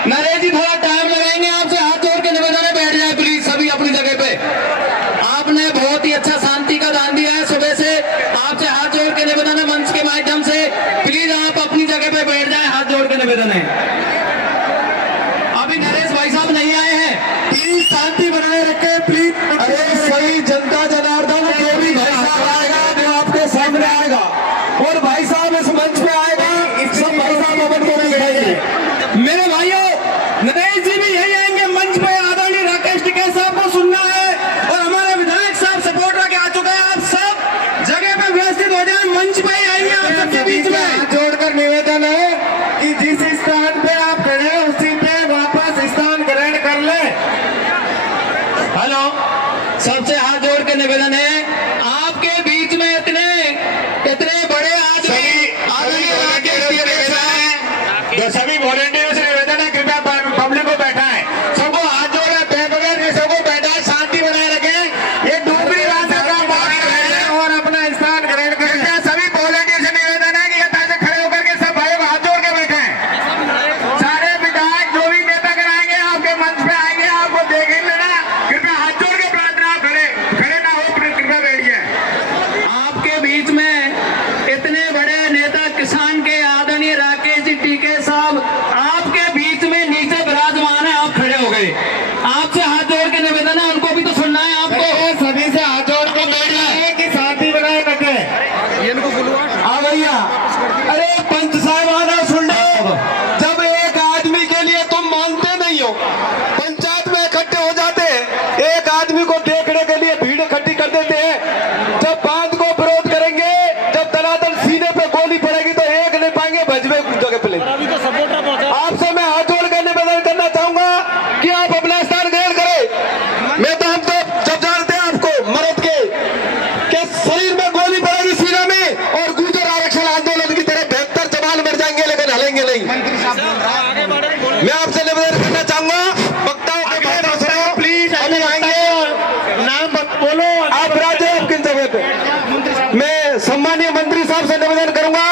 नरेश जी थोड़ा टाइम लगाएंगे, आपसे हाथ जोड़ के निवेदन है, बैठ जाए प्लीज सभी अपनी जगह पे। आपने बहुत ही अच्छा शांति का दान दिया है सुबह से, आपसे हाथ जोड़ के निवेदन है मंच के माध्यम से, प्लीज आप अपनी जगह पे बैठ जाए, हाथ जोड़ के निवेदन है। अभी नरेश भाई साहब नहीं आए हैं, प्लीज शांति बनाए रखें प्लीज। अरे सही जनता जनार्दन जो भी भाई साहब आएगा वो आपके सामने आएगा और भाई साहब इस मंच पे आएगा, सब भाई साहब अपन को दिखाएंगे। मेरे भाइयों नरेश जी भी यही आएंगे मंच पे, आदरणीय राकेश टिकैत साहब को सुनना है और हमारे विधायक साहब सपोर्ट करके आ चुके हैं। आप सब जगह पे व्यवस्थित हो जाए, मंच पे ही आएंगे आप सबके बीच में। जोड़कर निवेदन है कि जिस स्थान पे आप खड़े हैं उसी पे वापस स्थान ग्रहण कर ले। हेलो, सबसे हाथ जोड़ के निवेदन है, आपके बीच में इतने बड़े आदमी आदरणीय राकेश टिकैत साहब, जो सभी वॉलेंटियर्स से निवेदन है कृपया पब्लिक को बैठा है, सबको हाथ जोड़े, बगैर सबको बैठा है, शांति बनाए रखें। ये डूबरी भाषा का मार्ग है और अपना स्थान ग्रहण करें। सभी वॉलेंटियर से निवेदन है कि यथा से खड़े होकर के सब भाइयों को हाथ जोड़ के बैठे हैं। सारे विधायक जो भी नेता कराएंगे आपके मंच पे आएंगे, आपको देखेंगे ना, कृपया हाथ जोड़ के प्रार्थना, खड़े ना हो, कृपया बैठ जाए। आपके बीच में इतने बड़े नेता किसान के आदरणीय राकेश जी टिकैत साहब आपके बीच में नीचे विराजमान है, आप खड़े हो गए। आपसे हाथ जोड़ के निवेदन है, उनको भी तो सुनना है आपको। सभी से हाथ जोड़ के बैठ जाए कि शांति बनाए रखे। हाँ भैया, अरे पंच साहब आना सुन लो, जब एक आदमी के लिए तुम मानते नहीं हो, पंचायत में इकट्ठे हो जाते हैं, एक आदमी को देखने के लिए भीड़ इकट्ठी कर देते हैं। जब बांध को विरोध करेंगे, जब दलादल सीने पे गोली पड़ेगी तो एक नहीं पाएंगे, भजबे जगह पे लेंगे। आपसे मैं हाथ जोड़ के निवेदन करना चाहूंगा कि आप अपना स्थान ग्रहण करें। मैं तो हम तो जब जानते हैं आपको मर्द के शरीर में गोली पड़ेगी सीना में और गुर्जर आरक्षण आंदोलन की तरह 72 जवान मर जाएंगे लेकिन हलेंगे नहीं। मैं आपसे निवेदन करना चाहूंगा, वक्ताओं के बाद प्लीज अभी आएंगे, नाम बोलो, आप राज्य आपकी जगह पे। मैं सम्मानीय मंत्री साहब से निवेदन करूंगा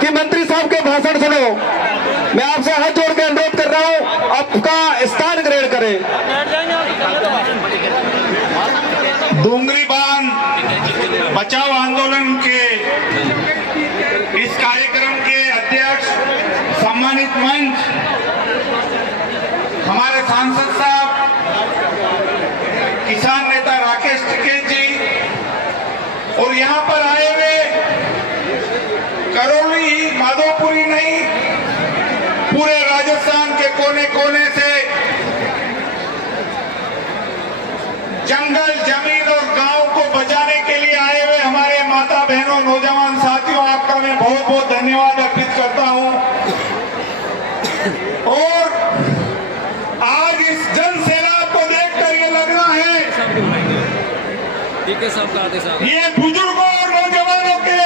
कि मंत्री साहब के भाषण सुनो। मैं आपसे हाथ जोड़ के अनुरोध कर रहा हूं, आपका स्थान ग्रहण करें। डूंगरी बांध बचाओ आंदोलन के इस कार्यक्रम के अध्यक्ष सम्मानित मंच हमारे सांसद साहब, किसान नेता ये बुजुर्गों और नौजवानों के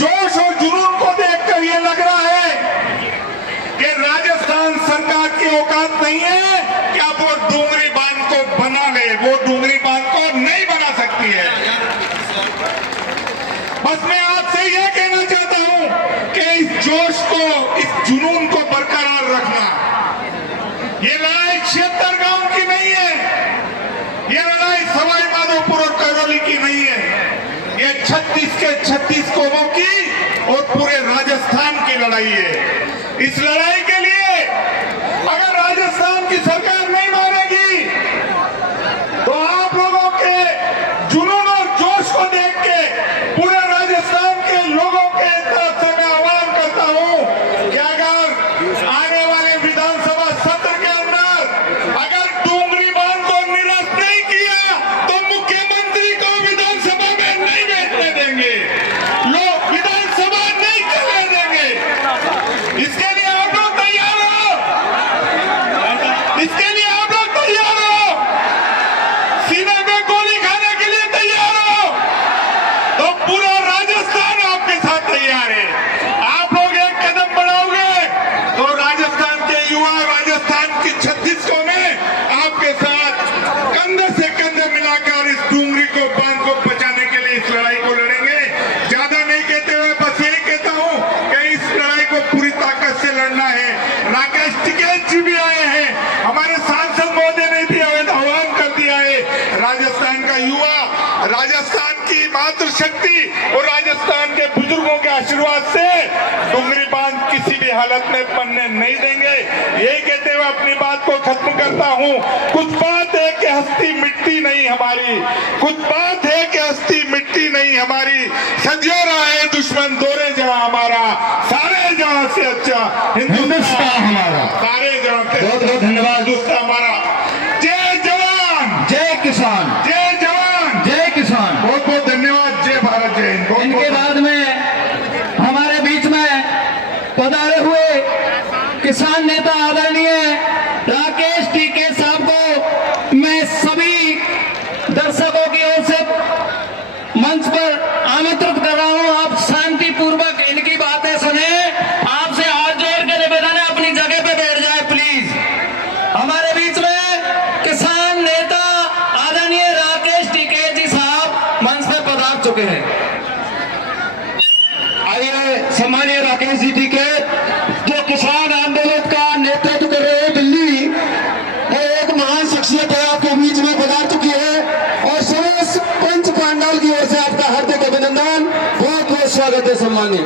जोश और जुनून को देखकर ये लग रहा है कि राजस्थान सरकार की औकात नहीं है कि अब वो डूंगरी बांध को बना ले। वो डूंगरी बांध को नहीं बना सकती है। बस मैं आपसे यह कहना चाहता हूं कि इस जोश को, इस जुनून को बरकरार रखना। ये लड़ाई 76 गांव की नहीं है, ये लड़ाई सवाई माधोपुर और करौली की नहीं है, ये 36 के 36 कौमों की और पूरे राजस्थान की लड़ाई है। इस लड़ाई के लिए अगर राजस्थान की सरकार नहीं मानेगी तो आप लोगों के जुनून और जोश को देख के पूरे राजस्थान के लोगों के तरफ से मैं आह्वान करता हूं कि अगर आने वाले विधानसभा सत्र के अंदर अगर डूंगरी बांध को निरस्त नहीं किया तो मुख्यमंत्री को विधानसभा में नहीं बैठने देंगे, लोग विधानसभा नहीं चलने देंगे। इसके लिए आप लोग तैयार हो? इसके लिए आप लोग तैयार हो? सीने में गोली खाने के लिए तैयार हो? तो पूरा राजस्थान आपके साथ तैयार है। आप लोग एक कदम बढ़ाओगे तो राजस्थान के युवा, राजस्थान की 36 कौमें आपके साथ कंधे से कंधे मिलाकर इस डूंगरी को, बांध को बचाने के लिए इस लड़ाई को लड़ेंगे। ज्यादा नहीं कहते हुए बस यही कहता हूं कि इस लड़ाई को पूरी ताकत से लड़ना है। राकेश टिकैत जी भी आए हैं, हमारे सांसद महोदय ने भी आह्वान कर दिया है। राजस्थान का युवा, राजस्थान की मातृशक्ति और राजस्थान के बुजुर्गों के आशीर्वाद से डूंगरी बांध किसी भी हालत में बनने नहीं देंगे। यही कहते हुए अपनी बात को खत्म करता हूं। कुछ बात है कि हस्ती मिटती नहीं हमारी, कुछ बात है कि हस्ती मिटती नहीं हमारी। सदियों रहा है दुश्मन दोरे जहां हमारा, सारे जहां से अच्छा हिंदुस्तान हमारा, सारे जहां से। बहुत बहुत धन्यवाद। हिंदुस्तान हमारा। जय जवान, जय किसान, जय जवान, जय किसान। बहुत बहुत धन्यवाद। जय भारत, जय हिंद। इनके बाद में हमारे बीच में पधारे हुए किसान नेता आदरणीय राकेश टिकैत साहब को मैं सभी दर्शकों की ओर से मंच पर आमंत्रित कर रहा हूं। आप शांति पूर्वक इनकी बातें सुने। आपसे हाथ जोड़ के निवेदन है अपनी जगह पे बैठ जाए प्लीज। हमारे बीच में किसान नेता आदरणीय राकेश टिकैत जी साहब मंच पर पधार चुके हैं। आइए सम्मानीय राकेश जी टिकैत जो किसान आंदोलन का नेतृत्व कर रहे हैं दिल्ली, वो एक महान शख्सियत है, आपके बीच में पधार चुकी है और समस्त पंच पांडाल की ओर से आपका हार्दिक अभिनंदन, बहुत बहुत स्वागत है। सम्मानीय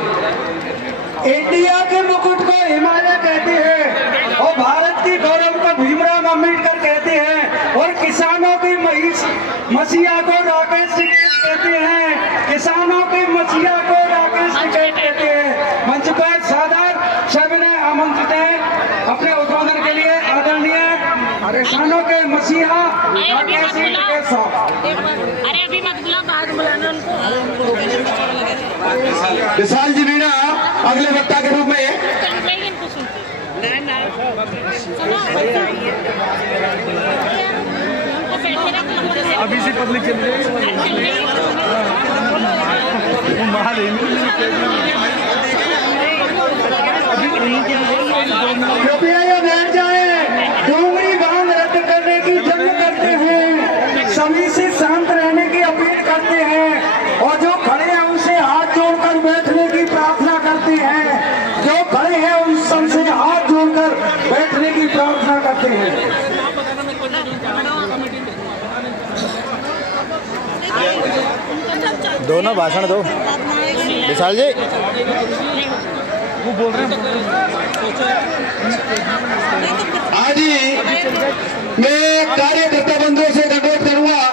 इंडिया के मुकुट को हिमालय कहते हैं और भारत की गौरव को भीमराव अम्बेडकर कहते हैं और किसानों की मसीहा को राकेश टिकैत कहते हैं। किसानों की मसीहा को राकेश टिकैत कहते हैं। मंच पर सादर सविनय आमंत्रित है अपने उद्बोधन के लिए आदरणीय किसानों के मसीहा राकेश टिकैत साहब। अरे अभी मत बुला, बाद बुलाना उनको। विशाल जी मीणा अगले वक्ता के रूप में अभी से पब्लिक चल रही कृपया ये बैठ जाए। डूंगरी बांध रद्द करने की जंग करते हैं, सभी से शांत रहने की अपील करते हैं और जो खड़े हैं उनसे हाथ जोड़कर बैठने की प्रार्थना करते हैं। जो खड़े हैं उन सबसे हाथ जोड़कर बैठने की प्रार्थना करते हैं। दोनों भाषण दो विशाल जी। वो बोल रहे हैं आज ही मैं कार्यकर्ता बंधुओं से अनुरोध करूंगा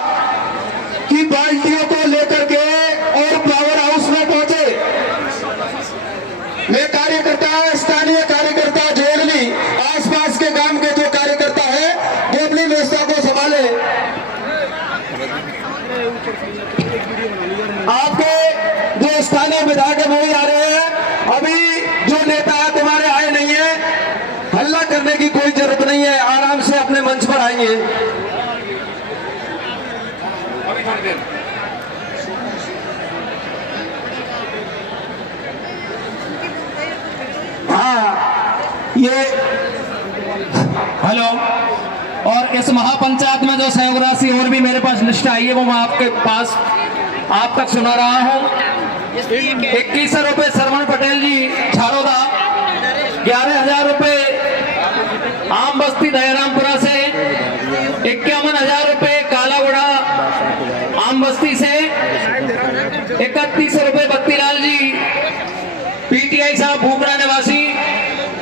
कि बाल्टियों को लेकर के और पावर हाउस में पहुंचे। मैं कार्यकर्ता, स्थानीय कार्यकर्ता, जोड़नी आसपास के गांव के जो कार्यकर्ता है वो अपनी व्यवस्था को संभाले। आपके जो स्थानीय विधायक वही आ रहे हैं, अभी जो नेता है तुम्हारे आए नहीं है, हल्ला करने की कोई जरूरत नहीं है, आराम से अपने मंच पर आएंगे। हाँ ये हेलो। और इस महापंचायत में जो सहयोग राशि और भी मेरे पास लिस्ट आई है वो मैं आपके पास आप तक सुना रहा हूँ। 2100 रुपये सरवण पटेल जी झाड़ोदा, 11,000 रुपये आम बस्ती दयारामपुरा से, 51,000 रुपये कालागुड़ा आम बस्ती से, 3100 रुपये बत्तीलाल जी पीटीआई साहब भूमरा निवासी,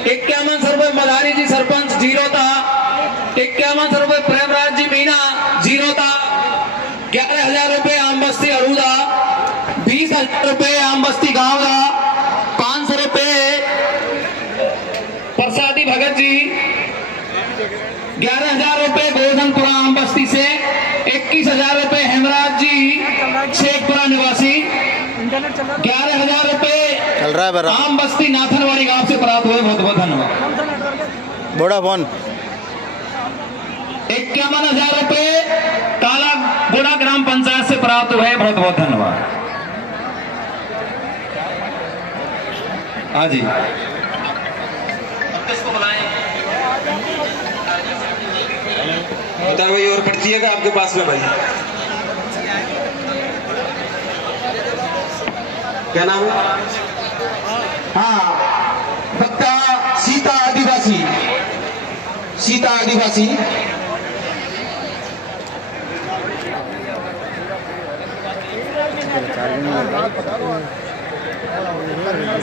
5100 रुपये मधारी जी सरपंच जीरोता, 5100 रुपये प्रेमराज जी मीना जीरोता, 11,000 रुपये आम बस्ती अरूदा, 20,000 रुपये आम बस्ती गाँव का, 500 रुपये प्रसादी भगत जी, 11,000 रुपये गोवर्धनपुरा आम बस्ती से, 21,000 रुपये हेमराज जी शेखपुरा निवासी, 11,000 रुपये चल रहा है बरा आम बस्ती नाथनवाड़ी गांव से प्राप्त हुए। बहुत बहुत धन्यवाद। वोडाफोन 51,000 रुपये कालागुड़ा ग्राम पंचायत से प्राप्त हुए। बहुत बहुत धन्यवाद। हाँ जी, किसको बुलाएं? भाई और पर्ची है आपके पास में भाई? क्या नाम है? हाँ, भक्ता सीता आदिवासी, सीता आदिवासी।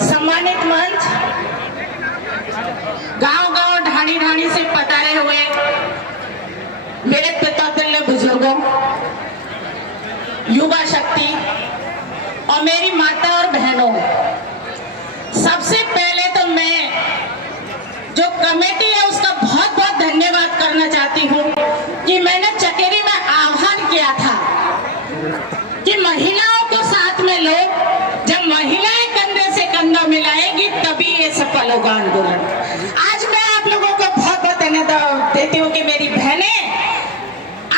सम्मानित मंच, गांव-गांव ढाणी-ढाणी से पधारे हुए मेरे पितृतुल्य बुजुर्गों, युवा शक्ति और मेरी माता और बहनों, सबसे पहले तो मैं जो कमेटी है उसका बहुत बहुत धन्यवाद करना चाहती हूँ कि मैंने चकेरी में आह्वान किया था कि महिलाओं को साथ में लो, जब महिलाएं कंधे से कंधा मिलाएंगी तभी ये सफल होगा आंदोलन। आज मैं आप लोगों को बहुत बहुत धन्यवाद देती हूँ कि मेरी बहनें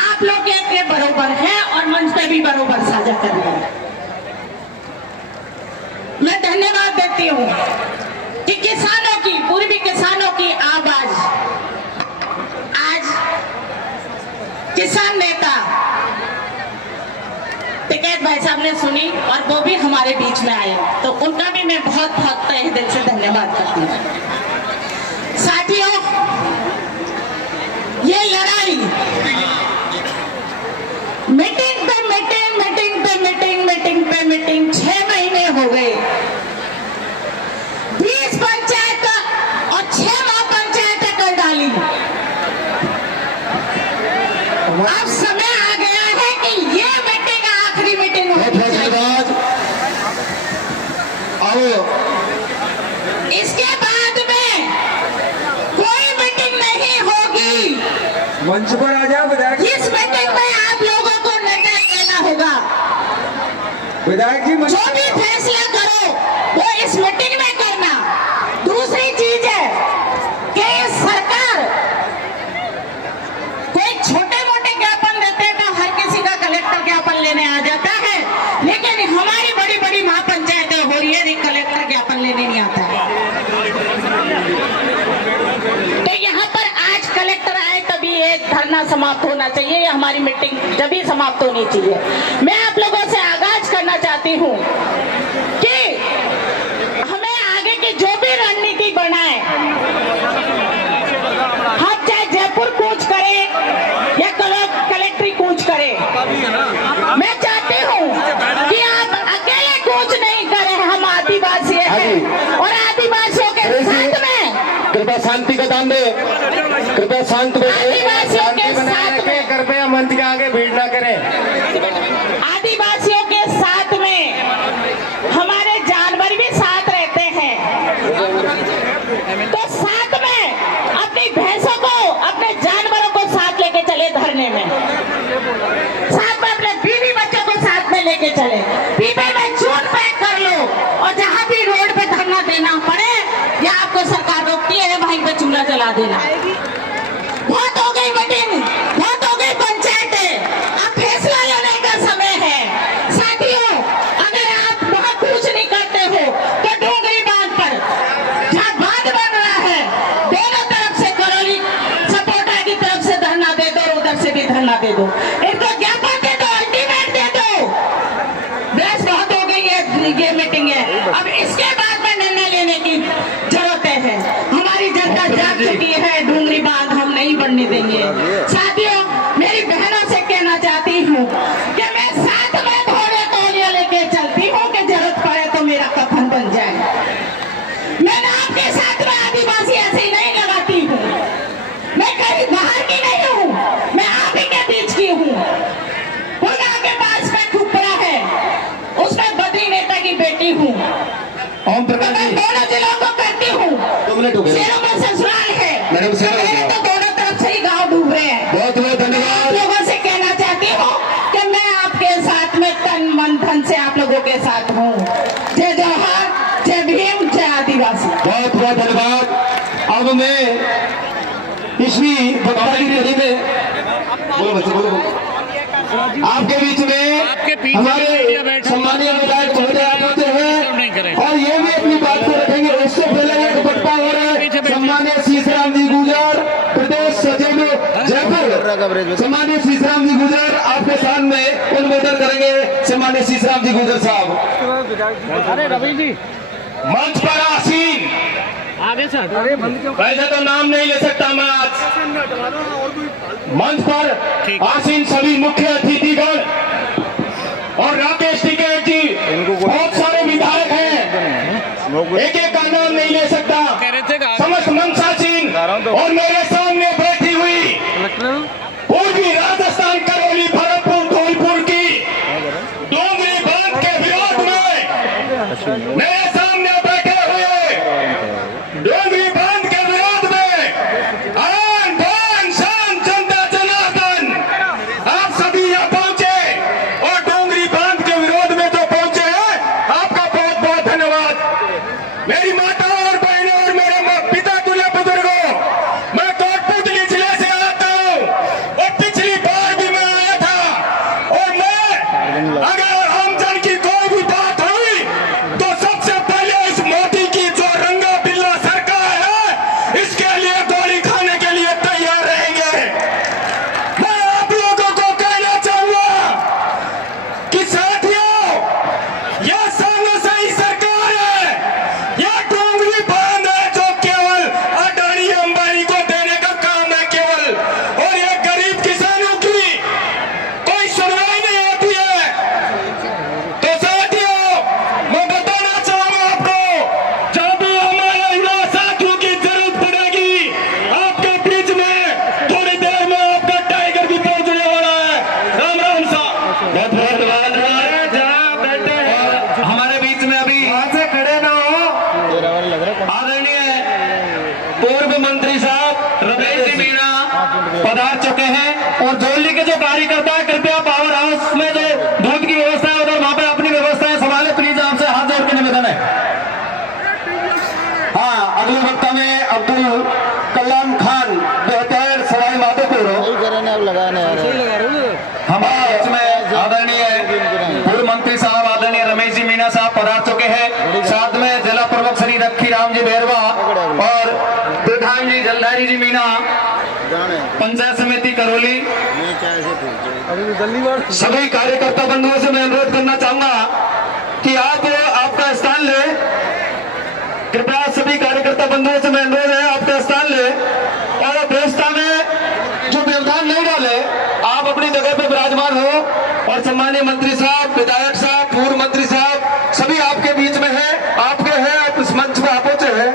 आप लोग के बरोबर हैं और मंच पे भी बरोबर साझा कर रही हैं। मैं धन्यवाद देती हूँ कि किसानों की, पूर्वी किसानों की आवाज आज किसान नेता टिकैत भाई साहब ने सुनी और वो भी हमारे बीच में आए, तो उनका भी मैं बहुत बहुत तहे दिल से धन्यवाद करती हूँ। साथियों, ये लड़ाई मीटिंग पे मीटिंग, मीटिंग पे मीटिंग, मीटिंग पे मीटिंग 6 महीने हो गए। 20 पंचायत और 6 महापंचायतें कर डाली। अब समय आ गया है कि ये मीटिंग आखिरी मीटिंग होनी चाहिए। इसके बाद में कोई मीटिंग नहीं होगी। मंच पर आ जाओ विधायक। इस मीटिंग में आप लोगों को निर्णय लेना होगा। विधायक जी जो भी फैसला करो वो इस मीटिंग में करना। दूसरी चीज है कि सरकार कोई छोटे मोटे ज्ञापन देते हैं तो हर किसी का कलेक्टर ज्ञापन लेने आ जाता है, लेकिन हमारी बड़ी बड़ी महापंचायतें हो रही है, कलेक्टर ज्ञापन लेने नहीं आता है। तो यहाँ पर आज कलेक्टर आए तभी ये धरना समाप्त होना चाहिए, या हमारी मीटिंग जब भी समाप्त होनी चाहिए। मैं आप लोगों से आगाज करना चाहती हूँ कि हमें आगे की जो भी रणनीति बनाए, हम चाहे जयपुर कूच करें या कलेक्ट्री कूच करें, मैं चाहती हूँ कि आप अकेले कूच नहीं करें। हम आदिवासी हैं और आदिवासियों के साथ में कृपया शांति का दान दे, कृपया शांत आदिवासियों के साथ में, कृपया मंच के आगे भीड़ ना करें। आदिवासियों के साथ में हमारे जानवर भी साथ रहते हैं, तो साथ में अपनी भैंसों को, अपने जानवरों को साथ लेके चले धरने में, साथ में अपने बीवी बच्चों को साथ में लेके चले। पीपे में चून पैक कर लो और जहां भी रोड पे धरना देना पड़े या आपको सरकार रोकती है वहीं पे चूल्हा जला देना। बहुत हो गई मीटिंग, बहुत हो गई पंचायतें, अब फैसला लेने का समय तो ज्ञापन दे दो, अल्टीमेट दे दो। बहस बहुत हो गई है, ये मीटिंग है, अब इसके बाद में निर्णय लेने की जरूरत है। हमारी जनता जाग चुकी है, डूंगरी बांध हम नहीं बढ़ने देंगे। साथियों, मेरी बहनों से कहना चाहती हूँ कि मैं साथ में घोड़े तौलिया लेके चलती हूँ कि जरूरत पड़े तो मेरा कफन बन जाए। मैंने आपके साथ में आदिवासी ऐसे ही नहीं लगाती हूँ, मैं कहीं बाहर की नहीं हूँ, मैं आप ही के बीच की हूँ। पुनः के पास में खुपरा है, उसमें बद्री नेता की बेटी हूँ। ओम प्रकाश जी, दोनों जिलों को करती हूँ, 2 मिनट हो गए। शेरों में ससुराल है, मैडम, शेरों में मेरे तो दोनों तरफ से ही गाँव डूब रहे हैं। बहुत बहुत धन्यवाद। लोगों से कहना चाहती हूँ कि मैं आपके साथ में तन मन धन से आप लोगों के साथ हूँ। जय जवाहर, जय भीम, जय आदिवासी। बहुत बहुत धन्यवाद। अब मैं इसी वक्ता की कड़ी में बोलो बच्चे, बोलो आपके बीच में हमारे सम्मानीय विधायक महोदय आते हैं और ये भी अपनी बात को रखेंगे। उससे पहले एक वक्ता और सम्मानीय शीशराम जी गुर्जर, प्रदेश सचिव जयपुर, सम्मानीय शीशराम जी गुर्जर आपके सामने उन्मोदन करेंगे। सम्मानीय शीशराम जी गुर्जर साहब। अरे रवि जी, मंच पर आसीन, आगे से वैसे तो नाम नहीं ले सकता मैं आज, मंच पर आसीन सभी मुख्य अतिथिगण और राकेश टिकैत जी, बहुत सारे विधायक हैं, एक एक का नाम नहीं ले सकता। समस्त मंचासीन और मेरे सामने बैठी हुई पूर्वी राजस्थान करौली भरतपुर धौलपुर की डोंगरी बांध के विरोध में मेरे सामने बैठे हुए डोंगरी बांध के विरोध में आन बान शान जनता जनार्दन आप सभी यहाँ पहुंचे और डोंगरी बांध के विरोध में जो पहुंचे हैं, आपका बहुत बहुत धन्यवाद। मेरी माता और बहनों और मेरे पिता तुल्य बुजुर्गों, मैं कोटपुतली जिले से आता हूँ और पिछली बार भी मैं आया था और मैं अगर आमजन की कोई भी बात हुई तो सबसे पहले इस मोदी की जो रंगा बिल्ला सरकार है इसके लिए गोली खाने के लिए तैयार रहेंगे। मैं आप लोगों को कहना चाहूंगा कि साथियों, यह सानोसाई सरकार है, यह डोंगरी बांध है जो केवल अडानी अंबानी को देने का काम है केवल, और ये गरीब किसानों की कोई सुनवाई नहीं होती है। तो साथियों, मैं बताना चाहूंगा आपको, जब भी हमारे युवा साथियों की जरूरत पड़ेगी आपके बीच में, थोड़ी देर में आपका टाइगर भी पहुंचने वाला है। राम राम साहब, बहुत बहुत धन्यवाद। जहाँ बैठे हैं हमारे बीच में अभी वहां से खड़े ना हो आदरणीय पूर्व मंत्री साहब रमेश जी मीणा पधार चुके हैं और जोली के जो कार्यकर्ता है कृपया पावर हाउस में जो दूध की व्यवस्था है उधर वहां पे अपनी व्यवस्थाएं संभाले प्लीज, आपसे हाथ जोड़ के निवेदन है। हाँ, अगले वक्ता में अब्दुल कलाम खान बेहतर सवाई माधोपुर हमारे इसमें आदरणीय पूर्व मंत्री साहब आदरणीय रमेश जी मीणा साहब पधार चुके हैं। साथ में जिला प्रमुख श्री रखी राम जी बेरवा और प्रधान जी जलधारी जी मीणा, पंचायत समिति करौली, सभी कार्यकर्ता बंधुओं से मैं अनुरोध करना चाहूंगा कि आप आपका स्थान ले। कृपया सभी कार्यकर्ता बंधुओं से मैं अनुरोध है आपका स्थान ले और व्यवस्था में जो व्यवधान नहीं डाले, आप अपनी जगह पे विराजमान हो। और सम्मानीय मंत्री साहब, विधायक साहब, पूर्व मंत्री साहब सभी आपके बीच में है, आपके हैं, आप इस मंच पे आप पहुंचे हैं।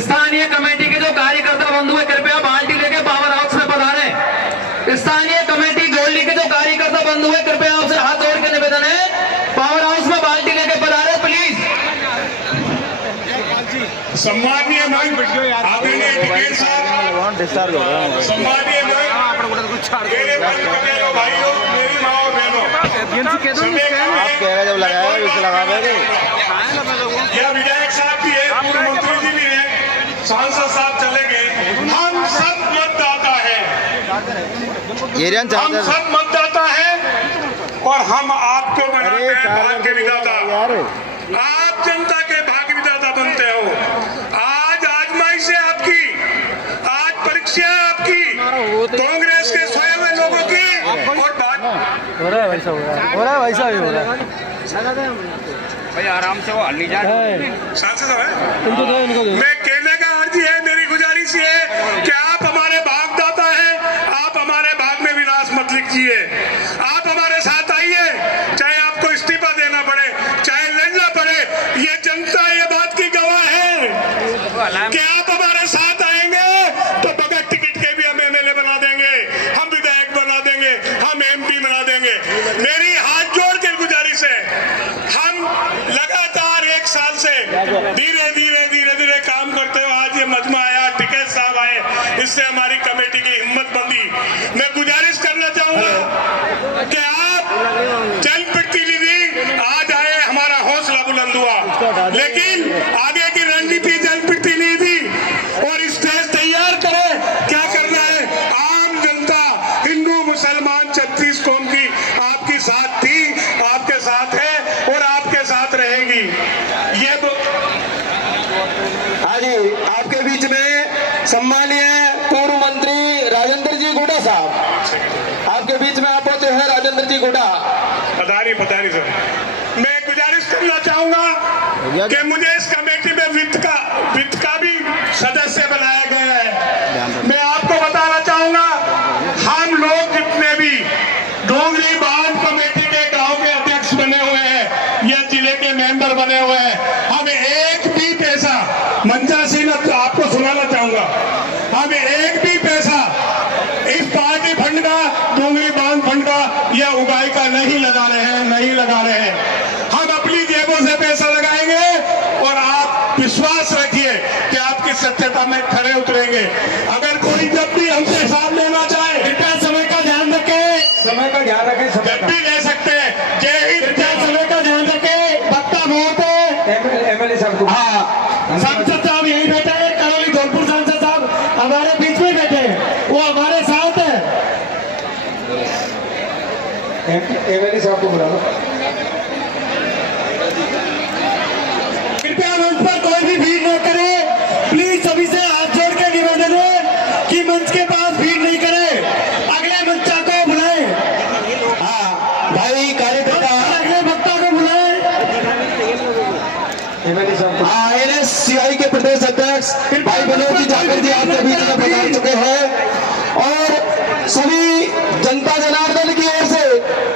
स्थानीय कमेटी के जो कार्यकर्ता बंधु है कृपया बाल्टी लेके पावर हाउस में पधारें। स्थानीय कमेटी गोल्डी के जो कार्यकर्ता बंधु है कृपया आपसे हाथ जोड़ के निवेदन है, पावर हाउस में बाल्टी लेके पधारे प्लीज। सम्मानीय आदरणीय टिकैत साहब, सम्मानीय मेरे भाइयों, मेरी माँ और बहनों, जब लगाया उसे लगा देंगे। यह विधायक साहब भी है, पूर्व मंत्री जी भी है, सांसद साहब चले गए। हम सब मतदाता है, हम सब मतदाता है और हम आपको बनाते हैं भाग्य विधाता। आप जनता के भाग्य विधाता बनते हो। आज आजमाइश है आपकी, आज परीक्षा कांग्रेस के सोए हुए लोगों की और बात हो रहा है भाई साहब हो रहा है भाई आराम से वो हल्ली जाए सांसद है। मैं कहने का अर्ज है, मेरी गुजारिश ये है कि आप हमारे भागदाता हैं, आप हमारे भाग में विनाश मत लिखिए। आप हमारे साथ आइए, चाहे आपको इस्तीफा देना पड़े, चाहे लड़ना पड़े। ये जनता ये बात की गवाह है कि आप हमारे साथ आएंगे तो बगैर टिकट के भी हम एमएलए बना देंगे, हम विधायक बना देंगे, हम एमपी बना देंगे। मेरी हाथ जोड़ के गुजारिश है, हम लगातार 1 साल से धीरे धीरे काम करते हुए आज ये मजमा आया, टिकैत साहब आए, इससे हमारी कमेटी की हिम्मत बंदी। मैं गुजारिश करना चाहूंगा कि आप जनप्रतिनिधि आज आए, हमारा हौसला बुलंद हुआ, लेकिन आगे की रणनीति जनप्रतिनिधि और स्टेज तैयार करें। क्या करना है? आम जनता, हिंदू मुसलमान 36 कौम की आपकी साथ थी, आपके साथ है और आपके साथ रहेगी। ये आज आपके बीच में सम्मानीय पूर्व मंत्री राजेंद्र जी गोड़ा साहब, आपके बीच में आप होते हैं राजेंद्र जी गोड़ा। पता नहीं सर, मैं गुजारिश करना चाहूंगा कि मुझे इस कमेटी में वित्त का भी सदस्य बनाया गया है। मैं आपको बताना चाहूंगा, हम लोग जितने भी डोंगरी बांध कमेटी के गांव के अध्यक्ष बने हुए हैं या जिले के मेंबर बने हुए हैं, हमें एक भी पैसा, मंजा सिंह आपको सुनाना चाहूंगा, हमें एक भी पैसा इस पार्टी फंड का, डोंगरी बांध फंड का या उगाई का नहीं लगा रहे हैं। हम अपनी जेबों से पैसा लगाएंगे और आप विश्वास रखिए कि आपकी सत्यता में खरे उतरेंगे। अगर कोई जब भी हमसे साथ लेना चाहे, कृपया समय का ध्यान रखें, जब भी ले सकते हैं। जय हिंद, कृपया समय का ध्यान रखें। वक्ता बहुत है, एमएलए साहब, हाँ, सांसद साहब यही बैठे हैं, करौली धौलपुर सांसद साहब हमारे बीच में बैठे हैं, वो हमारे साथ है। एमएलए साहब को बुला लो। कृपया मंच पर कोई भी भीड़ न करे, प्लीज सभी से हाथ जोड़ के निवेदन है कि मंच के पास भीड़ नहीं करे, अगले मंचा को बुलाएं। हाँ भाई, कार्यकर्ता अगले वक्ता को बुलाएं। हाँ, NSCI के प्रदेश अध्यक्ष भाई मनोज जी जाकर जी आपके बीच में पधार चुके हैं और सभी जनता जनार्दन की ओर से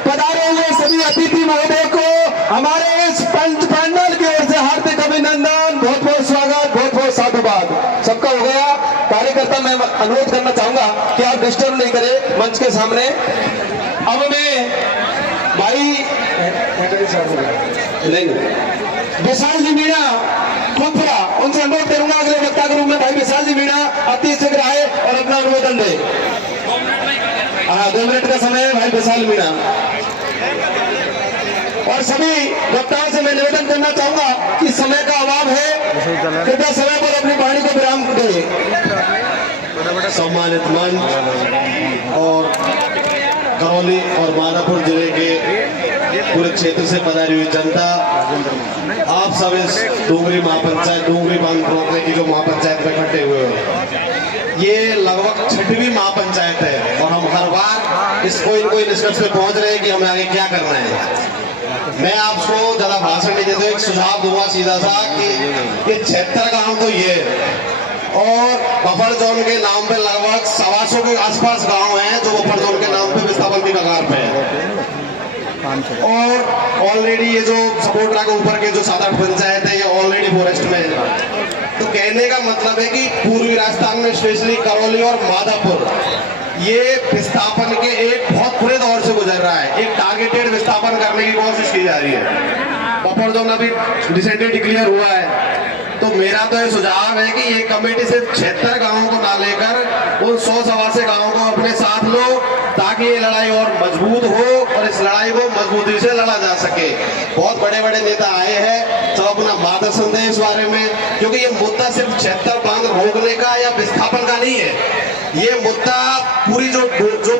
पधारे हुए सभी अतिथि महोदय को हमारे इस पंच पैनल की ओर से हार्दिक अभिनंदन, बहुत बहुत स्वागत, बहुत बहुत साधुवाद। सबका हो गया। कार्यकर्ता मैं अनुरोध करना चाहूंगा कि आप डिस्टर्ब नहीं करें मंच के सामने। अब मैं भाई विशाल जी मीणा खुदपुरा, उनसे अनुरोध करूंगा अगले वक्ता के रूप में भाई विशाल जी मीणा अति शीघ्र आए और अपना अनुमोदन दे। हाँ, 2 मिनट का समय है भाई विशाल मीणा। और सभी वक्ताओं से मैं निवेदन करना चाहूंगा कि समय का अभाव है, कृपया समय पर अपनी वाणी को विराम दें। सम्मानित मंच और करौली और माधापुर जिले के पूरे क्षेत्र से पधारी हुई जनता, आप सब इस डोंगरी महापंचायत, डोंगरी बांध रोकने की जो महापंचायत में इकट्ठे हुए हो, ये लगभग 6वीं महापंचायत है और हम हर बार इस कोई निष्कर्ष पे पहुंच रहे हैं कि हमें आगे क्या करना है। मैं आपको ज्यादा भाषण नहीं देता, एक सुझाव दूंगा सीधा सा कि ये 76 गांव तो ये और बफर जोन के नाम पे लगभग 125 के आसपास गांव हैं जो बफर जोन के नाम पे विस्थापन की कगार पे है। और ऑलरेडी ये जो सपोर्टरा के ऊपर के जो 7-8 पंचायत है ये ऑलरेडी फॉरेस्ट में है। तो कहने का मतलब है कि पूर्वी राजस्थान में स्पेशली करौली और माधापुर ये विस्थापन के एक बहुत बुरे दौर से गुजर रहा है। एक टारगेटेड विस्थापन करने की कोशिश की जा रही है। बफर जोन अभी रिसेंटली डिक्लेयर हुआ है। तो मेरा तो ये सुझाव है कि ये कमेटी सिर्फ 76 गांवों को ना लेकर उन 100-125 गांवों को अपने साथ लो ताकि ये लड़ाई और मजबूत हो और इस लड़ाई को मजबूती से लड़ा जा सके। बहुत बड़े बड़े नेता आए हैं सब अपना मार्गदर्शन दें इस बारे में, क्योंकि ये मुद्दा सिर्फ 76 बांध रोकने का या विस्थापन का नहीं है। ये मुद्दा पूरी जो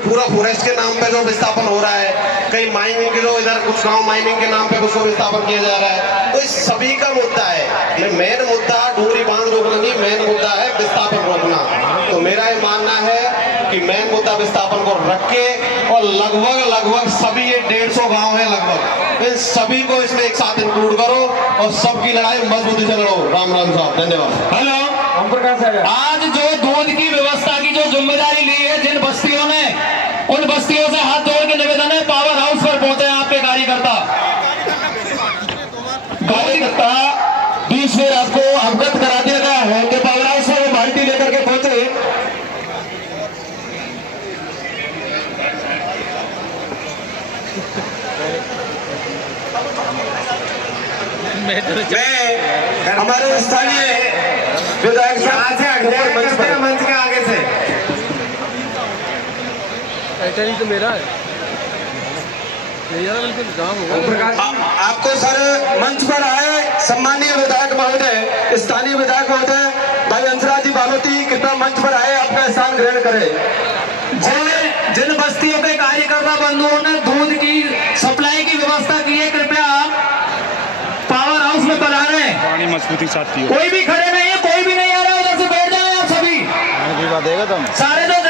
पूरा फॉरेस्ट के नाम पे जो विस्थापन हो रहा है, कई माइनिंग के जो इधर कुछ गांव माइनिंग के नाम पे कुछ विस्थापन किया जा रहा है, तो इस सभी का मुद्दा है। मेन मुद्दा डोंगरी बांध रोकना नहीं, मेन मुद्दा है विस्थापन रोकना। तो मेरा ये मानना है कि मेन मुद्दा विस्थापन को रख के और लगभग सभी ये 150 गांव है लगभग, इन सभी को इसमें एक साथ इंक्लूड करो और सबकी लड़ाई मजबूती से लड़ो। राम राम साहब, धन्यवाद। हेलो, हम प्रकाश है। आज जो दूध की व्यवस्था की जो जिम्मेदारी ली है जिन बस्तियों ने, उन बस्तियों से हाथ जोड़ के निवेदन है, पावर हाउस पर पहुंचे आपके कार्यकर्ता 20 में आपको अवगत करा दिया गया है कि पावर हाउस से वो बाल्टी लेकर के पहुंचे। मैं हमारे स्थानीय विधायक साहब से मंच के आगे से तो मेरा है आपको सर मंच पर आए सम्मानीय विधायक महोदय, स्थानीय विधायक महोदय भाई हंसराज जी बालोती, कृपया मंच पर आए, आपका स्थान ग्रहण करें। जिन बस्तियों के कार्यकर्ता बंधुओं ने दूध की सप्लाई की व्यवस्था की है, कृपया पावर हाउस में बना रहे हैं। पानी मजबूती साथ कोई भी खड़े नहीं है, कोई भी नहीं आ रहा, उधर से बैठ जाए आप सभी, देगा तुम सारे लोग